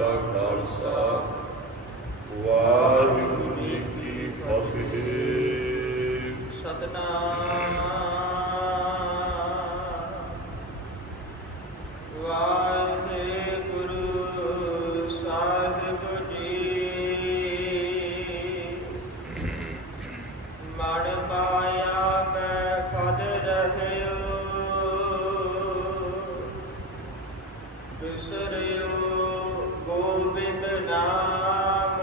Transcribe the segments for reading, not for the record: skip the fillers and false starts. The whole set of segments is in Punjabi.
का खालसा वाहिगुरु जी की फतेह। सतनाम वाहिगुरु साहिब जी। मण माया मैं पद रहियो बिसरियो गोबिंद नाम।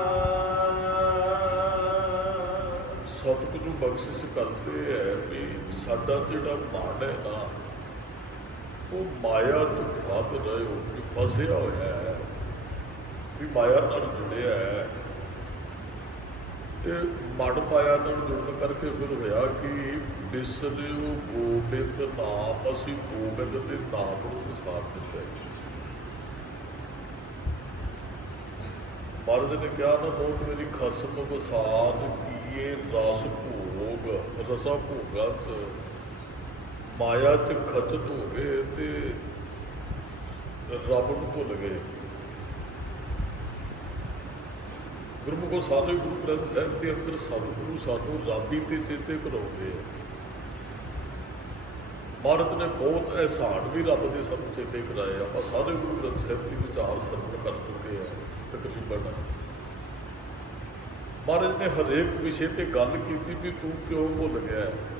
सतगुरु बख्शिश करते हैं भी साडा जिहड़ा मन है ना वो माया च फस रहे हो भी फसिया होया है भी माया नाल जुड़िया है ते मन माया नाल जुड़न करके फिर होया कि बिसरियो गोबिंद नाम, असी गोबिंद के नाम को विसार दिता है। महाराज ने कहा ना बहुत मेरी खसम वसात किए रस भोग रसा भोगा च माया च खचत हो गए ते रब नूं भुल गए। गुरमुखो सारे गुरु ग्रंथ साहिब के अंदर सतगुरु सानू रब ही ते चेते कराउंदे है। महाराज ने बहुत एहसान भी रब के सानू चेते कराए। आप सारे गुरु ग्रंथ साहिब के विचार सरवण कर चुके हैं तकरीबन। महाराज ने हरेक विषय ते गल की भी तू क्यों भुल गया है।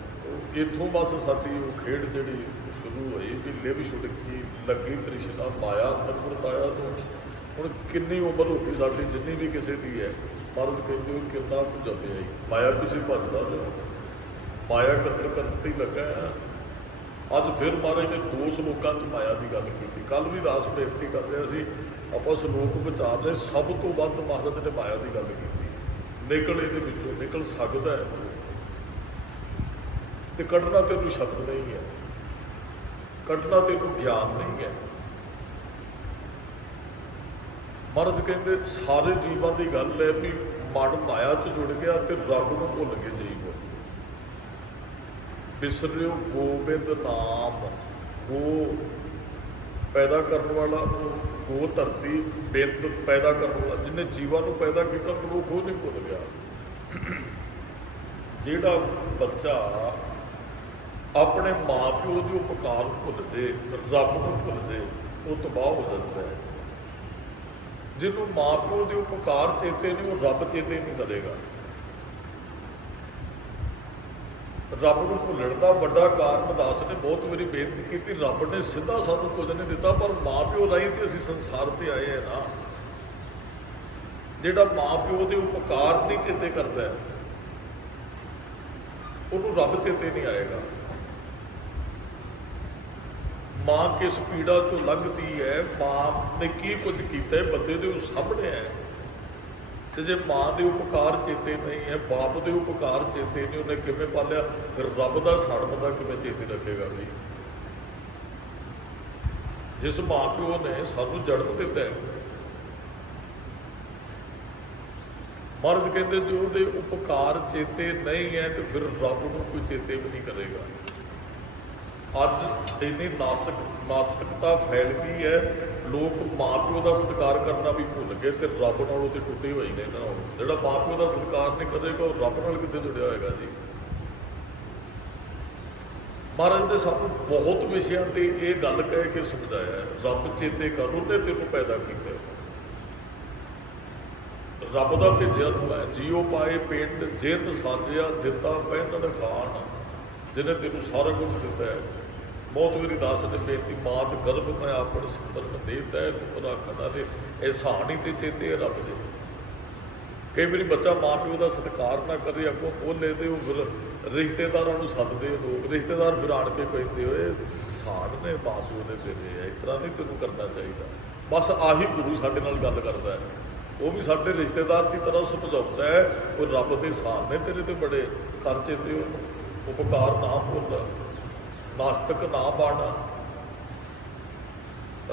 इतों बस साडी वो खेड जिहड़ी शुरू हुई भी लिव छुड़की लगी तृष्णा माया अंदर वरताया तो हुण कितनी उम्र होगी साडी जिन्नी भी किसी की है। महाराज कहते हो कितना कुछ जमे आई माया पिछे भजदा जो माया कतर करते ही लगा है। अज फिर महाराज ने दो सलोकां च माया की गल की। कल भी रास बेनती कर रहे सी आपां सलोक विचार रहे सब तो वध महाराज ने माया की गल की। निकल ये निकल सकता है तो कढ़ना तेनों शब्द नहीं है, कढ़ना तेनों ज्ञान नहीं है। महाराज कहते सारे जीवन की गल है भी मन माया च जुड़ गया तो रब नूं भुल गए जीव। बिसरियो गोबिंद नाम, गो पैदा करने वाला गो धरती बिंद पैदा करने वाला जिन्हें जीवन को पैदा किया मनुख वो नहीं भुल गया। जिहड़ा बच्चा अपने माँ प्यो के उपकार भुल जे रब को भुल जे वो तबाह हो जाता है। जिन्हों माँ प्यो के उपकार चेते नहीं वो रब चेते नहीं करेगा। रब को भुलण का बड़ा कारण दास ने बहुत मेरी बेनती की। रब ने सीधा सानू कुछ नहीं दिता पर माँ प्यो राही तो असी संसार से आए हैं ना। जिहड़ा माँ प्यो के उपकार नहीं चेते करता है उन्होंने रब चेते नहीं आएगा। माँ किस पीड़ा चो लंघती है, माँ ने की कुछ किया बंदे के सामने है। तो जे माँ के उपकार चेते नहीं है, बाप के उपकार चेते नहीं, उन्हें किवें पालिया, फिर रब का सड़ बंदा किवें चेते रखेगा भी। जिस माँ प्यो ने सानू जन्म दिता है, महाराज कहते जो उहदे उपकार चेते नहीं है तो फिर रब को कोई चेते भी नहीं करेगा। अज इन्नी नास्तिकता फैल गई है, लोग माँ प्यो का सत्कार करना भी भुल गए तो रब नालों तो टुटे हुए ने। जो माँ प्यो का सत्कार नहीं करेगा वो रब नाल कित्थे जुड़िया होएगा जी। महाराज ने सानू बहुत विषयों पर यह गल कह के समझाया रब चेते कर, उन्हें तेनों पैदा किया, रब का भेजिया तू है। जियो पाए पिंड जिन साजिया दिता पहनण खान, जिन्हें तेनों सारा कुछ दिता है। बहुत मेरी दास ने बेनती मात गर्भ में आपन सिमरन देता है राखना दे एहसान ही तो चेते है रब दे। कई बार बच्चा माँ प्यो का सत्कार ना करे अगों बोले तो फिर रिश्तेदारों को सदते लोग, रिश्तेदार फिर आन के कहते हुए एहसान ने माँ प्यो ने तेरे है, इस तरह नहीं तेनों करना चाहिए। बस आही गुरु साडे नाल गल करता है, वो भी साडे रिश्तेदार की तरह समझाता है वो रब के एहसान ने तेरे तो बड़े कर चेते हो, उपकार ना भुल, नास्तिक ना बन।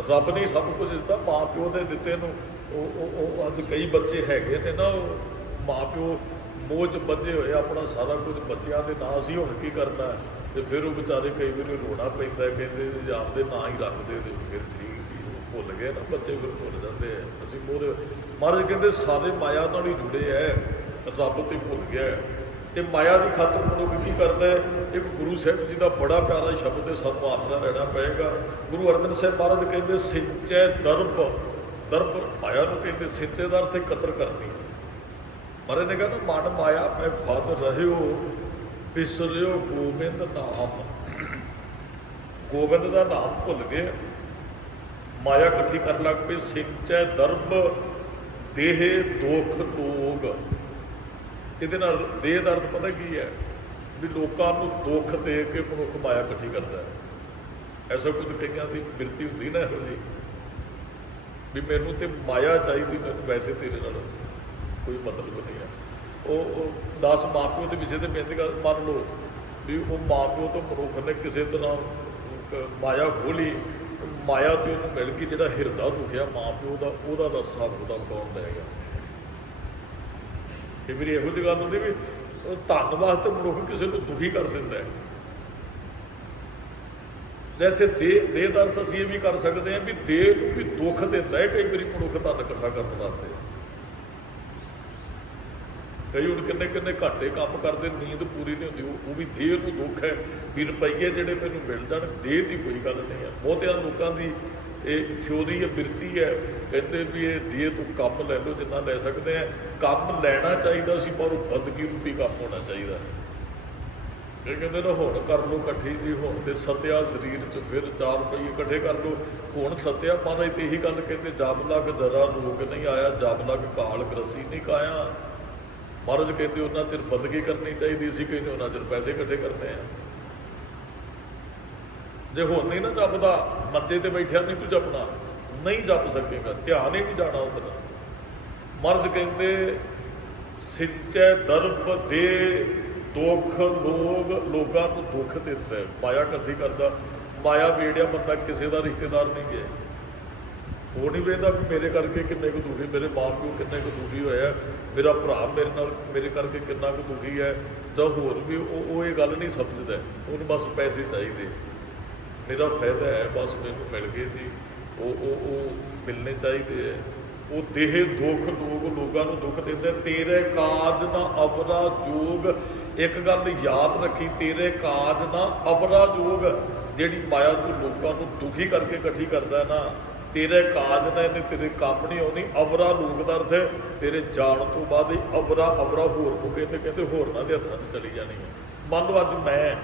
रब ने सब कुछ दिता, माँ प्यो ने दिते नूं अज कई बच्चे हैगे ने ना माँ प्यो मोह च बझे हुए अपना सारा कुछ बच्चों के नाम असीं हुण की करना है। तो फिर वो बेचारे कई बार रोना पैंदा, कहते आपदे ना ही रखते फिर ठीक सी। ਭੁੱਲ ਗਏ ਨਾ ਬੱਚੇ, ਫਿਰ ਭੁੱਲ ਜਾਂਦੇ ਆ। ਅਸੀਂ ਮੋਹਰੇ ਮਹਾਰਾਜ ਕਹਿੰਦੇ ਸਾਰੇ ਮਾਇਆ ਨਾਲ ਹੀ ਜੁੜੇ ਐ, ਰੱਬ ਤੇ ਭੁੱਲ ਗਿਆ ਹੈ। ਤੇ ਮਾਇਆ ਦੀ ਖਾਤਰ ਮਨੁੱਖ ਕੀ ਕਰਦਾ ਹੈ? ਇੱਕ ਗੁਰੂ ਸਾਹਿਬ ਜੀ ਦਾ ਬੜਾ ਪਿਆਰਾ ਸ਼ਬਦ ਹੈ, ਸਾਨੂੰ ਆਸਰਾ ਲੈਣਾ ਪਏਗਾ। ਗੁਰੂ ਅਰਜਨ ਸਾਹਿਬ ਮਹਾਰਾਜ ਕਹਿੰਦੇ ਸਿੰਚੈ ਦਰਬ, ਦਰਬ ਮਾਇਆ ਨੂੰ ਕਹਿੰਦੇ, ਸਿੰਚੈ ਦਾ ਅਰਥ ਹੈ ਕਦਰ ਕਰਨੀ। ਮਹਾਰਾਜ ਨੇ ਕਹਿੰਦਾ ਮਨ ਮਾਇਆ ਮੈਂ ਫਦ ਰਹਿਓ, ਬਿਸਰਿਓ ਗੋਬਿੰਦ ਨਾਮ। ਗੋਬਿੰਦ ਦਾ ਨਾਮ ਭੁੱਲ ਗਏ, ਮਾਇਆ ਇਕੱਠੀ ਕਰਨ ਲੱਗ ਪਏ। ਸਿੰਚੈ ਦਰਬ ਦੇਹ ਦੁਖ ਲੋਗ। ਇਹਦੇ ਨਾਲ ਦੇਹ ਦਾ ਅਰਥ ਪਤਾ ਕੀ ਹੈ? ਵੀ ਲੋਕਾਂ ਨੂੰ ਦੁੱਖ ਦੇ ਕੇ ਮਨੁੱਖ ਮਾਇਆ ਇਕੱਠੀ ਕਰਦਾ ਹੈ। ਐਸਾ ਕੁਝ ਕਈਆਂ ਦੀ ਬਿਰਤੀ ਹੁੰਦੀ ਨਾ ਇਹੋ ਜਿਹੀ, ਵੀ ਮੈਨੂੰ ਤੇ ਮਾਇਆ ਚਾਹੀਦੀ, ਮੈਨੂੰ ਵੈਸੇ ਤੇਰੇ ਨਾਲ ਕੋਈ ਮਤਲਬ ਨਹੀਂ ਹੈ। ਉਹ 10 ਮਾਂ ਪਿਓ ਦੇ ਵਿਸ਼ੇ ਤੇ ਬੇਨਤੀ ਕਰ, ਮੰਨ ਲਓ ਵੀ ਉਹ ਮਾਂ ਪਿਓ ਤੋਂ ਮਨੁੱਖ ਨੇ ਕਿਸੇ ਤਰ੍ਹਾਂ ਮਾਇਆ ਖੋਲੀ, ਮਾਇਆ ਤੇ ਉਹਨੂੰ ਮਿਲ ਗਈ, ਜਿਹੜਾ ਹਿਰਦਾ ਦੁਖਿਆ ਮਾਂ ਪਿਓ ਦਾ, ਉਹਦਾ ਦਾ ਹਿਸਾਬ ਉਹਦਾ ਕੌਣ ਲਏਗਾ? ਇਹ ਮੇਰੀ ਇਹੋ ਜਿਹੀ ਗੱਲ ਹੁੰਦੀ ਵੀ ਧੰਨ ਵਾਸਤੇ ਮਨੁੱਖ ਕਿਸੇ ਨੂੰ ਦੁਖੀ ਕਰ ਦਿੰਦਾ ਹੈ। ਜੇ ਇੱਥੇ ਦੇਹ ਦਾ ਅਰਥ ਅਸੀਂ ਇਹ ਵੀ ਕਰ ਸਕਦੇ ਹਾਂ ਵੀ ਦੇਹ ਨੂੰ ਵੀ ਦੁੱਖ ਦਿੰਦਾ ਹੈ ਕਈ ਵਾਰੀ ਮਨੁੱਖ ਧੰਨ ਇਕੱਠਾ ਕਰਨ ਵਾਸਤੇ। ਕਈ ਹੁਣ ਕਿੰਨੇ ਕਿੰਨੇ ਘੰਟੇ ਕੰਮ ਕਰਦੇ, ਨੀਂਦ ਪੂਰੀ ਨਹੀਂ ਹੁੰਦੀ, ਉਹ ਵੀ ਦੇਹ ਨੂੰ ਦੁੱਖ ਹੈ ਵੀ ਰੁਪਈਏ ਜਿਹੜੇ ਮੈਨੂੰ ਮਿਲ ਜਾਣ। ਦੇਹ ਦੀ ਕੋਈ ਗੱਲ ਨਹੀਂ ਹੈ। ਬਹੁਤਿਆਂ ਲੋਕਾਂ ਦੀ ਇਹ ਥਿਊਰੀ ਹੈ, ਬਿਰਤੀ ਹੈ, ਕਹਿੰਦੇ ਵੀ ਇਹ ਦੇਹ ਤੋਂ ਕੰਮ ਲੈ ਲਓ ਜਿੰਨਾ ਲੈ ਸਕਦੇ ਆ। ਕੰਮ ਲੈਣਾ ਚਾਹੀਦਾ ਸੀ, ਪਰ ਉਹ ਬੰਦਗੀ ਰੂਪੀ ਕੰਮ ਹੋਣਾ ਚਾਹੀਦਾ। ਇਹ ਕਹਿੰਦੇ ਨਾ ਹੁਣ ਕਰ ਲਓ ਇਕੱਠੀ ਜੀ, ਹੁਣ ਤੇ ਸਤਿਆ ਸਰੀਰ 'ਚ ਫਿਰ 4 ਰੁਪਈਏ ਇਕੱਠੇ ਕਰ ਲਓ, ਹੁਣ ਸਤਿਆ। ਮਹਾਰਾਜ ਤੇ ਇਹੀ ਗੱਲ ਕਹਿੰਦੇ, ਜਬ ਲਗ ਜਰਾ ਰੋਗ ਨਹੀਂ ਆਇਆ, ਜਬ ਲਗ ਕਾਲ ਗ੍ਰਸੀ ਨਹੀਂ ਕਾਇਆ। ਮਹਾਰਾਜ ਕਹਿੰਦੇ ਉਹਨਾਂ ਚਿਰ ਬੰਦਗੀ ਕਰਨੀ ਚਾਹੀਦੀ ਸੀ, ਕਹਿੰਦੇ ਉਹਨਾਂ ਚਿਰ ਪੈਸੇ ਇਕੱਠੇ ਕਰਨੇ ਆ। ਜੇ ਹੁਣ ਨਹੀਂ ਨਾ ਜਪਦਾ, ਮੰਜੇ ਤੇ ਬੈਠਿਆ ਨਹੀਂ ਤੂੰ ਜਪਣਾ, ਨਹੀਂ ਜਪ ਸਕੇਗਾ, ਧਿਆਨ ਹੀ ਨਹੀਂ ਜਾਣਾ ਉੱਧਰ। ਮਹਾਰਾਜ ਕਹਿੰਦੇ ਸਿੰਚੈ ਦਰਬ ਦੇ ਦੁੱਖ ਲੋਗ, ਲੋਕਾਂ ਨੂੰ ਦੁੱਖ ਦਿੰਦਾ ਹੈ, ਮਾਇਆ ਇਕੱਠੀ ਕਰਦਾ। ਮਾਇਆ ਵੇੜਿਆ ਬੰਦਾ ਕਿਸੇ ਦਾ ਰਿਸ਼ਤੇਦਾਰ ਨਹੀਂ ਗਿਆ, ਉਹ ਨਹੀਂ ਵੇਖਦਾ ਵੀ ਮੇਰੇ ਕਰਕੇ ਕਿੰਨੇ ਕੁ ਦੁਖੀ, ਮੇਰੇ ਮਾਂ ਪਿਓ ਕਿੰਨੇ ਕੁ ਦੁਖੀ ਹੋਇਆ, ਮੇਰਾ ਭਰਾ ਮੇਰੇ ਨਾਲ ਮੇਰੇ ਕਰਕੇ ਕਿੰਨਾ ਕੁ ਦੁਖੀ ਹੈ, ਜਾਂ ਹੋਰ ਵੀ ਉਹ ਇਹ ਗੱਲ ਨਹੀਂ ਸਮਝਦਾ। ਉਹਨੂੰ ਬਸ ਪੈਸੇ ਚਾਹੀਦੇ, ਮੇਰਾ ਫਾਇਦਾ ਹੈ, ਬਸ ਮੈਨੂੰ ਮਿਲ ਗਏ ਸੀ, ਉਹ ਮਿਲਣੇ ਚਾਹੀਦੇ ਹੈ। ਉਹ ਦੇਹ ਦੁੱਖ ਲੋਕ, ਲੋਕਾਂ ਨੂੰ ਦੁੱਖ ਦਿੰਦੇ। ਤੇਰੇ ਕਾਜ ਨਾ ਅਵਰਾ ਜੋਗ। ਇੱਕ ਗੱਲ ਯਾਦ ਰੱਖੀ, ਤੇਰੇ ਕਾਜ ਨਾ ਅਵਰਾ ਜੋਗ। ਜਿਹੜੀ ਮਾਇਆ ਤੂੰ ਲੋਕਾਂ ਨੂੰ ਦੁਖੀ ਕਰਕੇ ਇਕੱਠੀ ਕਰਦਾ ਹੈ ਨਾ, ਤੇਰੇ ਕਾਜ ਨਾ, ਇਹਨੇ ਤੇਰੇ ਕੰਮ ਨਹੀਂ ਆਉਣੀ। ਅਵਰਾ ਲੋਕ ਦਾ ਅਰਥ ਹੈ ਤੇਰੇ ਜਾਣ ਤੋਂ ਬਾਅਦ ਹੀ ਅਵਰਾ ਹੋਰ ਨੂੰ ਕਹਿੰਦੇ ਹੋਰਨਾਂ ਦੇ ਹੱਥਾਂ 'ਚ ਚਲੀ ਜਾਣੀ ਹੈ। ਮੰਨ ਲਓ ਅੱਜ ਮੈਂ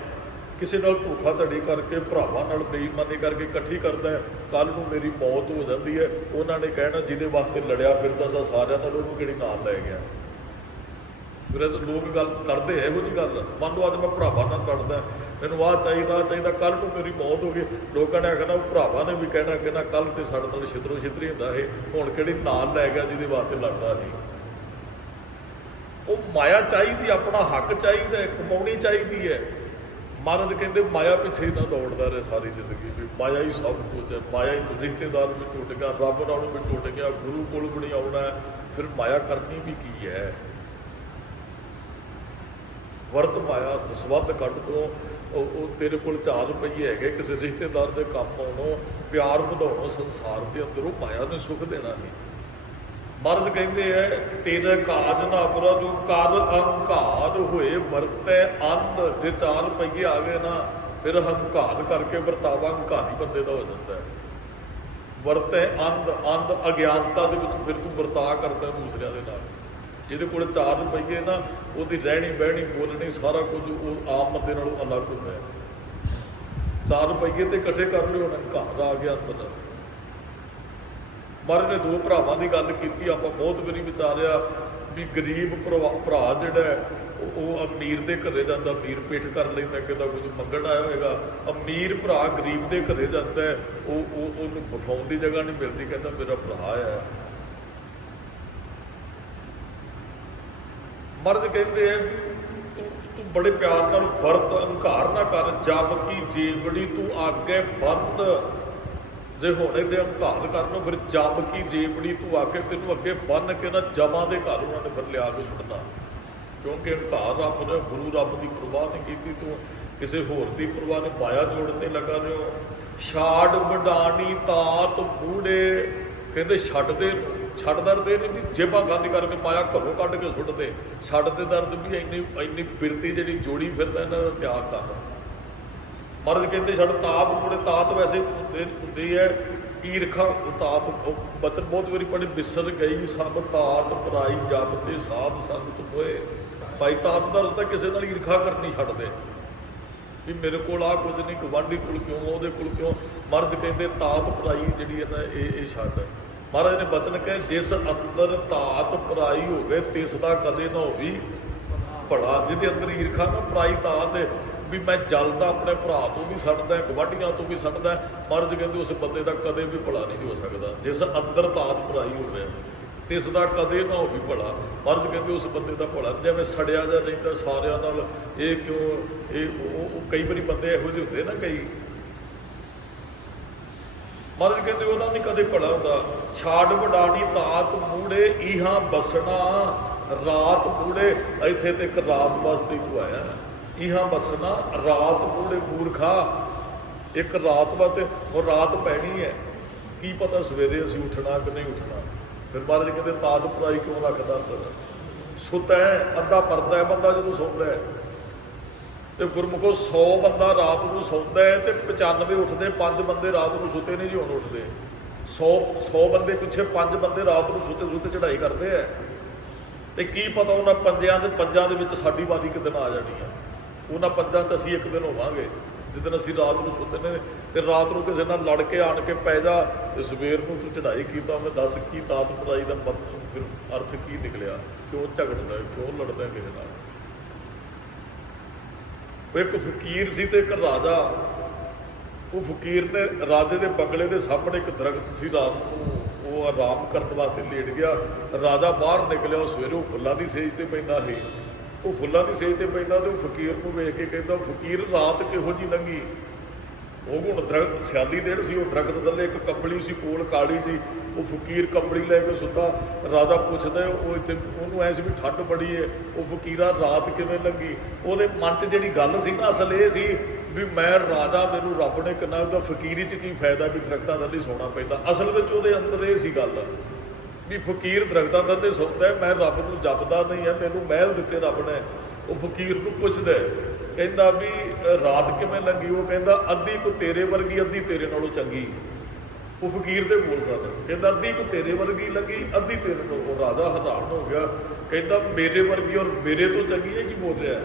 ਕਿਸੇ ਨਾਲ ਧੋਖਾਧੜੀ ਕਰਕੇ, ਭਰਾਵਾਂ ਨਾਲ ਬੇਈਮਾਨੀ ਕਰਕੇ ਇਕੱਠੀ ਕਰਦਾ, ਕੱਲ੍ਹ ਨੂੰ ਮੇਰੀ ਮੌਤ ਹੋ ਜਾਂਦੀ ਹੈ, ਉਹਨਾਂ ਨੇ ਕਹਿਣਾ ਜਿਹਦੇ ਵਾਸਤੇ ਲੜਿਆ ਫਿਰਦਾ ਸਾ ਸਾਰਿਆਂ ਨਾਲ, ਉਹਨੂੰ ਕਿਹੜੀ ਨਾਲ ਲੈ ਗਿਆ। ਫਿਰ ਲੋਕ ਗੱਲ ਕਰਦੇ ਇਹੋ ਜਿਹੀ ਗੱਲ। ਮੰਨ ਲਓ ਅੱਜ ਮੈਂ ਭਰਾਵਾਂ ਨਾਲ ਲੜਦਾ, ਮੈਨੂੰ ਆਹ ਚਾਹੀਦਾ, ਕੱਲ੍ਹ ਨੂੰ ਮੇਰੀ ਮੌਤ ਹੋ ਗਈ, ਲੋਕਾਂ ਨੇ ਆਖਣਾ ਉਹ ਭਰਾਵਾਂ ਨੇ ਵੀ ਕਹਿਣਾ ਕਿ ਨਾ ਕੱਲ੍ਹ ਤੇ ਸਾਡੇ ਨਾਲ ਛਿੱਤਰੋ ਛਿੱਤਰੀ ਹੁੰਦਾ ਇਹ, ਹੁਣ ਕਿਹੜੀ ਨਾਲ ਲੈ ਗਿਆ ਜਿਹਦੇ ਵਾਸਤੇ ਲੜਦਾ ਸੀ। ਉਹ ਮਾਇਆ ਚਾਹੀਦੀ, ਆਪਣਾ ਹੱਕ ਚਾਹੀਦਾ, ਕਮਾਉਣੀ ਚਾਹੀਦੀ ਹੈ। ਮਹਾਰਾਜ ਕਹਿੰਦੇ ਮਾਇਆ ਪਿੱਛੇ ਨਾ ਦੌੜਦਾ ਰਹੇ ਸਾਰੀ ਜ਼ਿੰਦਗੀ, ਵੀ ਮਾਇਆ ਹੀ ਸਭ ਕੁਝ ਹੈ। ਮਾਇਆ ਹੀ ਰਿਸ਼ਤੇਦਾਰ ਵੀ ਟੁੱਟ ਗਿਆ, ਰੱਬ ਨਾਲੋਂ ਵੀ ਟੁੱਟ ਗਿਆ, ਗੁਰੂ ਕੋਲ ਵੀ ਨਹੀਂ ਆਉਣਾ, ਫਿਰ ਮਾਇਆ ਕਰਨੀ ਵੀ ਕੀ ਹੈ? ਵਰਤ ਮਾਇਆ ਦਸਵੱਧ ਕੱਢ ਤੋਂ। ਉਹ ਤੇਰੇ ਕੋਲ 4 ਰੁਪਈਏ ਹੈਗੇ, ਕਿਸੇ ਰਿਸ਼ਤੇਦਾਰ ਦੇ ਕੰਮ ਆਉਣੋਂ, ਪਿਆਰ ਵਧਾਉਣੋਂ, ਸੰਸਾਰ ਦੇ ਅੰਦਰੋਂ ਮਾਇਆ ਨੇ ਸੁੱਖ ਦੇਣਾ ਸੀ। ਮਹਾਰਾਜ ਕਹਿੰਦੇ ਹੈ ਤੇਰੇ ਕਾਜ ਨਾ ਅਵਰਾ ਜੋ, ਕਰ ਅਹੰਕਾਰ ਹੋਏ ਵਰਤੈ ਅੰਧ। ਜੇ 4 ਰੁਪਈਏ ਆ ਗਏ ਨਾ, ਫਿਰ ਹੰਕਾਰ ਕਰਕੇ ਵਰਤਾਵਾ ਹੰਕਾਰੀ ਬੰਦੇ ਦਾ ਹੋ ਜਾਂਦਾ ਹੈ। ਵਰਤੈ ਅੰਧ ਅਗਿਆਨਤਾ ਦੇ ਵਿੱਚ ਫਿਰ ਤੂੰ ਵਰਤਾ ਕਰਦਾ ਦੂਸਰਿਆਂ ਦੇ ਨਾਲ। ਜਿਹਦੇ ਕੋਲ 4 ਰੁਪਈਏ ਨਾ, ਉਹਦੀ ਰਹਿਣੀ ਬਹਿਣੀ ਬੋਲਣੀ ਸਾਰਾ ਕੁਝ ਉਹ ਆਮ ਬੰਦੇ ਨਾਲੋਂ ਅਲੱਗ ਹੁੰਦਾ ਹੈ। 4 ਰੁਪਈਏ ਤੇ ਇਕੱਠੇ ਕਰ ਲਿਓ ਨਾ, ਘਰ ਆ ਗਿਆ ਅੰਦਰ। ਮਹਾਰਾਜ ਨੇ 2 ਭਰਾਵਾਂ ਦੀ ਗੱਲ ਕੀਤੀ, ਆਪਾਂ ਬਹੁਤ ਵਾਰੀ ਵਿਚਾਰਿਆ ਵੀ ਗਰੀਬ ਭਰਾ ਜਿਹੜਾ ਉਹ ਅਮੀਰ ਦੇ ਘਰੇ ਜਾਂਦਾ, ਅਮੀਰ ਪਿੱਠ ਕਰ ਲੈਂਦਾ, ਕਿਦਾ ਕੁਝ ਮੰਗਣ ਆਇਆ ਹੋਏਗਾ। ਅਮੀਰ ਭਰਾ ਗਰੀਬ ਦੇ ਘਰੇ ਜਾਂਦਾ, ਉਹਨੂੰ ਬਿਠਾਉਣ ਦੀ ਜਗ੍ਹਾ ਨਹੀਂ ਮਿਲਦੀ, ਕਹਿੰਦਾ ਮੇਰਾ ਭਰਾ ਆ। ਮਰਜ਼ ਕਹਿੰਦੇ ਆ ਵੀ ਤੂੰ ਬੜੇ ਪਿਆਰ ਨਾਲ ਵਰਤ, ਹੰਕਾਰ ਨਾ ਕਰ। ਜਮ ਕੀ ਜੇਵੜੀ ਤੂੰ ਆਗੇ ਬੰਦ। ਜੇ ਹੁਣੇ ਤੇ ਹੰਕਾਰ ਕਰ ਲਓ, ਫਿਰ ਜਮ ਕੀ ਜੇਵੜੀ ਤੂੰ ਆਗੇ, ਤੈਨੂੰ ਅੱਗੇ ਬੰਨ ਕੇ ਨਾ ਜਮਾਂ ਦੇ ਘਰ ਉਹਨਾਂ ਨੇ ਫਿਰ ਲਿਆ ਕੇ ਸੁੱਟਣਾ। ਕਿਉਂਕਿ ਹੰਕਾਰ ਰੱਬ ਨੇ, ਗੁਰੂ ਰੱਬ ਦੀ ਪਰਵਾਹ ਨਹੀਂ ਕੀਤੀ, ਤੂੰ ਕਿਸੇ ਹੋਰ ਦੀ ਪਰਵਾਹ ਨਹੀਂ, ਮਾਇਆ ਜੋੜਨ ਤੇ ਲੱਗਾ ਰਿਓ। ਛਾੜ ਵਡਾਣੀ ਤਾਤ ਬੂੜੇ, ਕਹਿੰਦੇ ਛੱਡਦੇ ਛੱਡਦੇ ਨਹੀਂ ਵੀ ਜੇਬਾਂ ਖਾਲੀ ਕਰਕੇ ਮਾਇਆ ਘਰੋਂ ਕੱਢ ਕੇ ਸੁੱਟਦੇ, ਛੱਡਦੇ ਦਰਦ ਵੀ ਇੰਨੀ ਬਿਰਤੀ ਜਿਹੜੀ ਜੋੜੀ ਫਿਰਦਾ ਇਹਨਾਂ ਦਾ ਤਿਆਗ ਕਰ। ਮਹਾਰਾਜ ਕਹਿੰਦੇ ਛੱਡ ਤਾਤ ਬੂੜੇ, ਤਾਤ ਵੈਸੇ ਹੁੰਦੀ ਹੈ ਈਰਖਾ, ਤਾਤ ਬਚਨ ਬਹੁਤ ਵਾਰੀ ਪੜ੍ਹੇ, ਬਿਸਰ ਗਈ ਸਭ ਤਾਤ ਪਰਾਈ ਜਪ ਤੇ ਸਾਧ ਸੰਗਤ ਹੋਏ। ਭਾਈ ਤਾਤ ਦਾ ਹੁੰਦਾ ਕਿਸੇ ਨਾਲ ਈਰਖਾ ਕਰਨੀ ਛੱਡ ਦੇ ਵੀ ਮੇਰੇ ਕੋਲ ਆ ਕੁਝ ਨਹੀਂ, ਗਵਾਂਢੀ ਕੋਲ ਕਿਉਂ, ਉਹਦੇ ਕੋਲ ਕਿਉਂ। ਮਹਾਰਾਜ ਕਹਿੰਦੇ ਤਾਤ ਪਰਾਈ ਜਿਹੜੀ ਹੈ ਨਾ ਇਹ ਛੱਡ। ਮਹਾਰਾਜ ਨੇ ਬਚਨ ਕਹੇ ਜਿਸ ਅੰਦਰ ਤਾਤ ਪਰਾਈ ਹੋਵੇ ਤਿਸ ਦਾ ਕਦੇ ਨਾ ਹੋਵੀ ਭਲਾ। ਜਿਹਦੇ ਅੰਦਰ ਈਰਖਾ ਨਾ ਪਰਾਈ ਤਾਤ ਹੈ ਵੀ ਮੈਂ ਜਲਦਾ ਆਪਣੇ ਭਰਾ ਤੋਂ ਵੀ ਛੱਡਦਾ, ਗਵਾਂਢੀਆਂ ਤੋਂ ਵੀ ਛੱਡਦਾ, ਮਹਾਰਾਜ ਕਹਿੰਦੇ ਉਸ ਬੰਦੇ ਦਾ ਕਦੇ ਵੀ ਭਲਾ ਨਹੀਂ ਹੋ ਸਕਦਾ। ਜਿਸ ਅੰਦਰ ਤਾਤ ਪਰਾਈ ਹੋਵੇ ਤਿਸ ਦਾ ਕਦੇ ਨਾ ਹੋਵੀ ਭਲਾ। ਮਹਾਰਾਜ ਕਹਿੰਦੇ ਉਸ ਬੰਦੇ ਦਾ ਭਲਾ। ਜਿਵੇਂ ਸੜਿਆ ਜਾ ਰਹਿੰਦਾ ਸਾਰਿਆਂ ਨਾਲ, ਇਹ ਕਿਉਂ, ਉਹ ਕਈ ਵਾਰੀ ਬੰਦੇ ਇਹੋ ਜਿਹੇ ਹੁੰਦੇ ਨਾ ਕਈ, ਮਹਾਰਾਜ ਕਹਿੰਦੇ ਉਹਦਾ ਨਹੀਂ ਕਦੇ ਭਲਾ ਹੁੰਦਾ। ਛਾੜ ਵਡਾਣੀ ਤਾਤ ਮੂੜੇ ਇਹਾਂ ਬਸਣਾ ਰਾਤ ਮੂੜੇ, ਇੱਥੇ ਤੇ ਇੱਕ ਰਾਤ ਵਾਸਤੇ ਤੂੰ ਆਇਆ। ਇਹਾਂ ਬਸਣਾ ਰਾਤ ਮੂੜੇ ਮੂਰਖਾ, ਇੱਕ ਰਾਤ ਵਾਸਤੇ, ਉਹ ਰਾਤ ਪੈਣੀ ਹੈ, ਕੀ ਪਤਾ ਸਵੇਰੇ ਅਸੀਂ ਉੱਠਣਾ ਕਿ ਨਹੀਂ ਉੱਠਣਾ। ਫਿਰ ਮਹਾਰਾਜ ਕਹਿੰਦੇ ਤਾਤ ਪਰਾਈ ਕਿਉਂ ਰੱਖਦਾ ਅੰਦਰ। ਸੁੱਤਾ ਹੈ, ਅੱਧਾ ਪਰਦਾ ਹੈ ਬੰਦਾ ਜਦੋਂ ਸੌਂਦਾ ਹੈ, ਤੇ ਗੁਰਮੁਖੋ 100 ਬੰਦਾ ਰਾਤ ਨੂੰ ਸੌਂਦਾ ਹੈ ਤੇ 95 ਉੱਠਦੇ, 5 ਬੰਦੇ ਰਾਤ ਨੂੰ ਸੁੱਤੇ ਨਹੀਂ ਜੀ ਹੁਣ ਉੱਠਦੇ। 100 ਬੰਦੇ ਪਿੱਛੇ 5 ਬੰਦੇ ਰਾਤ ਨੂੰ ਸੁੱਤੇ ਚੜ੍ਹਾਈ ਕਰਦੇ ਹੈ। ਤੇ ਕੀ ਪਤਾ ਉਹਨਾਂ ਪੰਜਾਂ ਦੇ ਵਿੱਚ ਸਾਡੀ ਵਾਰੀ ਕਿਦਨ ਆ ਜਾਣੀ ਹੈ। ਉਹਨਾਂ ਪੰਜਾਂ 'ਚ ਅਸੀਂ ਇੱਕ ਦਿਨ ਹੋਵਾਂਗੇ ਜਿੱਦਣ ਅਸੀਂ ਰਾਤ ਨੂੰ ਸੁੱਤੇ ਨੇ। ਤੇ ਰਾਤ ਨੂੰ ਕਿਸੇ ਨਾਲ ਲੜ ਕੇ ਆਣ ਕੇ ਪੈ ਜਾ ਤੇ ਸਵੇਰ ਨੂੰ ਤੂੰ ਚੜ੍ਹਾਈ ਕੀਤਾ, ਮੈਂ ਦੱਸ ਕੀ ਤਾਤ ਪਰਾਈ ਦਾ ਫਿਰ ਅਰਥ ਕੀ ਨਿਕਲਿਆ। ਕਿਉਂ ਝਗੜਦਾ, ਕਿਉਂ ਲੜਦਾ ਕਿਸੇ ਨਾਲ। ਉਹ ਇੱਕ ਫਕੀਰ ਸੀ ਤੇ ਇੱਕ ਰਾਜਾ। ਉਹ ਫਕੀਰ ਨੇ ਰਾਜੇ ਦੇ ਬੰਗਲੇ ਦੇ ਸਾਹਮਣੇ ਇੱਕ ਦਰਖਤ ਸੀ, ਰਾਤ ਨੂੰ ਉਹ ਆਰਾਮ ਕਰਨ ਵਾਸਤੇ ਲੇਟ ਗਿਆ। ਰਾਜਾ ਬਾਹਰ ਨਿਕਲਿਆ, ਉਹ ਸਵੇਰੇ ਉਹ ਫੁੱਲਾਂ ਦੀ ਸੇਜ ਤੇ ਪੈਂਦਾ ਸੀ। ਉਹ ਫੁੱਲਾਂ ਦੀ ਸੇਜ ਤੇ ਪੈਂਦਾ ਤੇ ਉਹ ਫਕੀਰ ਨੂੰ ਵੇਖ ਕੇ ਕਹਿੰਦਾ, ਫਕੀਰ ਰਾਤ ਕਿਹੋ ਜਿਹੀ ਲੰਘੀ। ਉਹ ਹੁਣ ਦਰਖਤ ਸਿਆਲੀ ਦਿਨ ਸੀ, ਉਹ ਦਰਖਤ ਥੱਲੇ ਇੱਕ ਕੰਬਲੀ ਸੀ ਕੋਲ ਕਾਲੀ ਜੀ, ਉਹ ਫਕੀਰ ਕੰਬਲੀ ਲੈ ਕੇ ਸੁੱਤਾ। ਰਾਜਾ ਪੁੱਛਦਾ, ਉਹ ਇੱਥੇ ਉਹਨੂੰ ਐ ਸੀ ਵੀ ਠੰਡ ਬੜੀ ਹੈ, ਉਹ ਫਕੀਰਾ ਰਾਤ ਕਿਵੇਂ ਲੰਘੀ। ਉਹਦੇ ਮਨ 'ਚ ਜਿਹੜੀ ਗੱਲ ਸੀ ਨਾ ਅਸਲ ਇਹ ਸੀ ਵੀ ਮੈਂ ਰਾਜਾ, ਮੈਨੂੰ ਰੱਬ ਨੇ ਕਿੰਨਾ, ਉਹਦਾ ਫਕੀਰੀ 'ਚ ਕੀ ਫਾਇਦਾ ਵੀ ਦਰਖਤਾਂ ਥੱਲੇ ਸੌਣਾ ਪੈਂਦਾ। ਅਸਲ ਵਿੱਚ ਉਹਦੇ ਅੰਦਰ ਇਹ ਸੀ ਗੱਲ ਵੀ ਫਕੀਰ ਦਰਖਤਾਂ ਥੱਲੇ ਸੌਂਦਾ, ਮੈਂ ਰੱਬ ਨੂੰ ਜਪਦਾ ਨਹੀਂ ਹੈ, ਮੈਨੂੰ ਮਹਿਲ ਦਿੱਤੇ ਰੱਬ ਨੇ। ਉਹ ਫਕੀਰ ਨੂੰ ਪੁੱਛਦਾ, ਕਹਿੰਦਾ ਵੀ ਰਾਤ ਕਿਵੇਂ ਲੰਘੀ। ਉਹ ਕਹਿੰਦਾ ਅੱਧੀ ਕੁ ਤੇਰੇ ਵਰਗੀ, ਅੱਧੀ ਤੇਰੇ ਨਾਲੋਂ ਚੰਗੀ। ਉਹ ਫਕੀਰ ਦੇ ਬੋਲ ਸਨ, ਕਹਿੰਦਾ ਅੱਧੀ ਕੁ ਤੇਰੇ ਵਰਗੀ ਲੰਘੀ, ਅੱਧੀ ਤੇਰੇ ਨਾਲੋਂ। ਉਹ ਰਾਜਾ ਹੈਰਾਨ ਹੋ ਗਿਆ, ਕਹਿੰਦਾ ਮੇਰੇ ਵਰਗੀ ਔਰ ਮੇਰੇ ਤੋਂ ਚੰਗੀ ਹੈ, ਕੀ ਬੋਲ ਰਿਹਾ।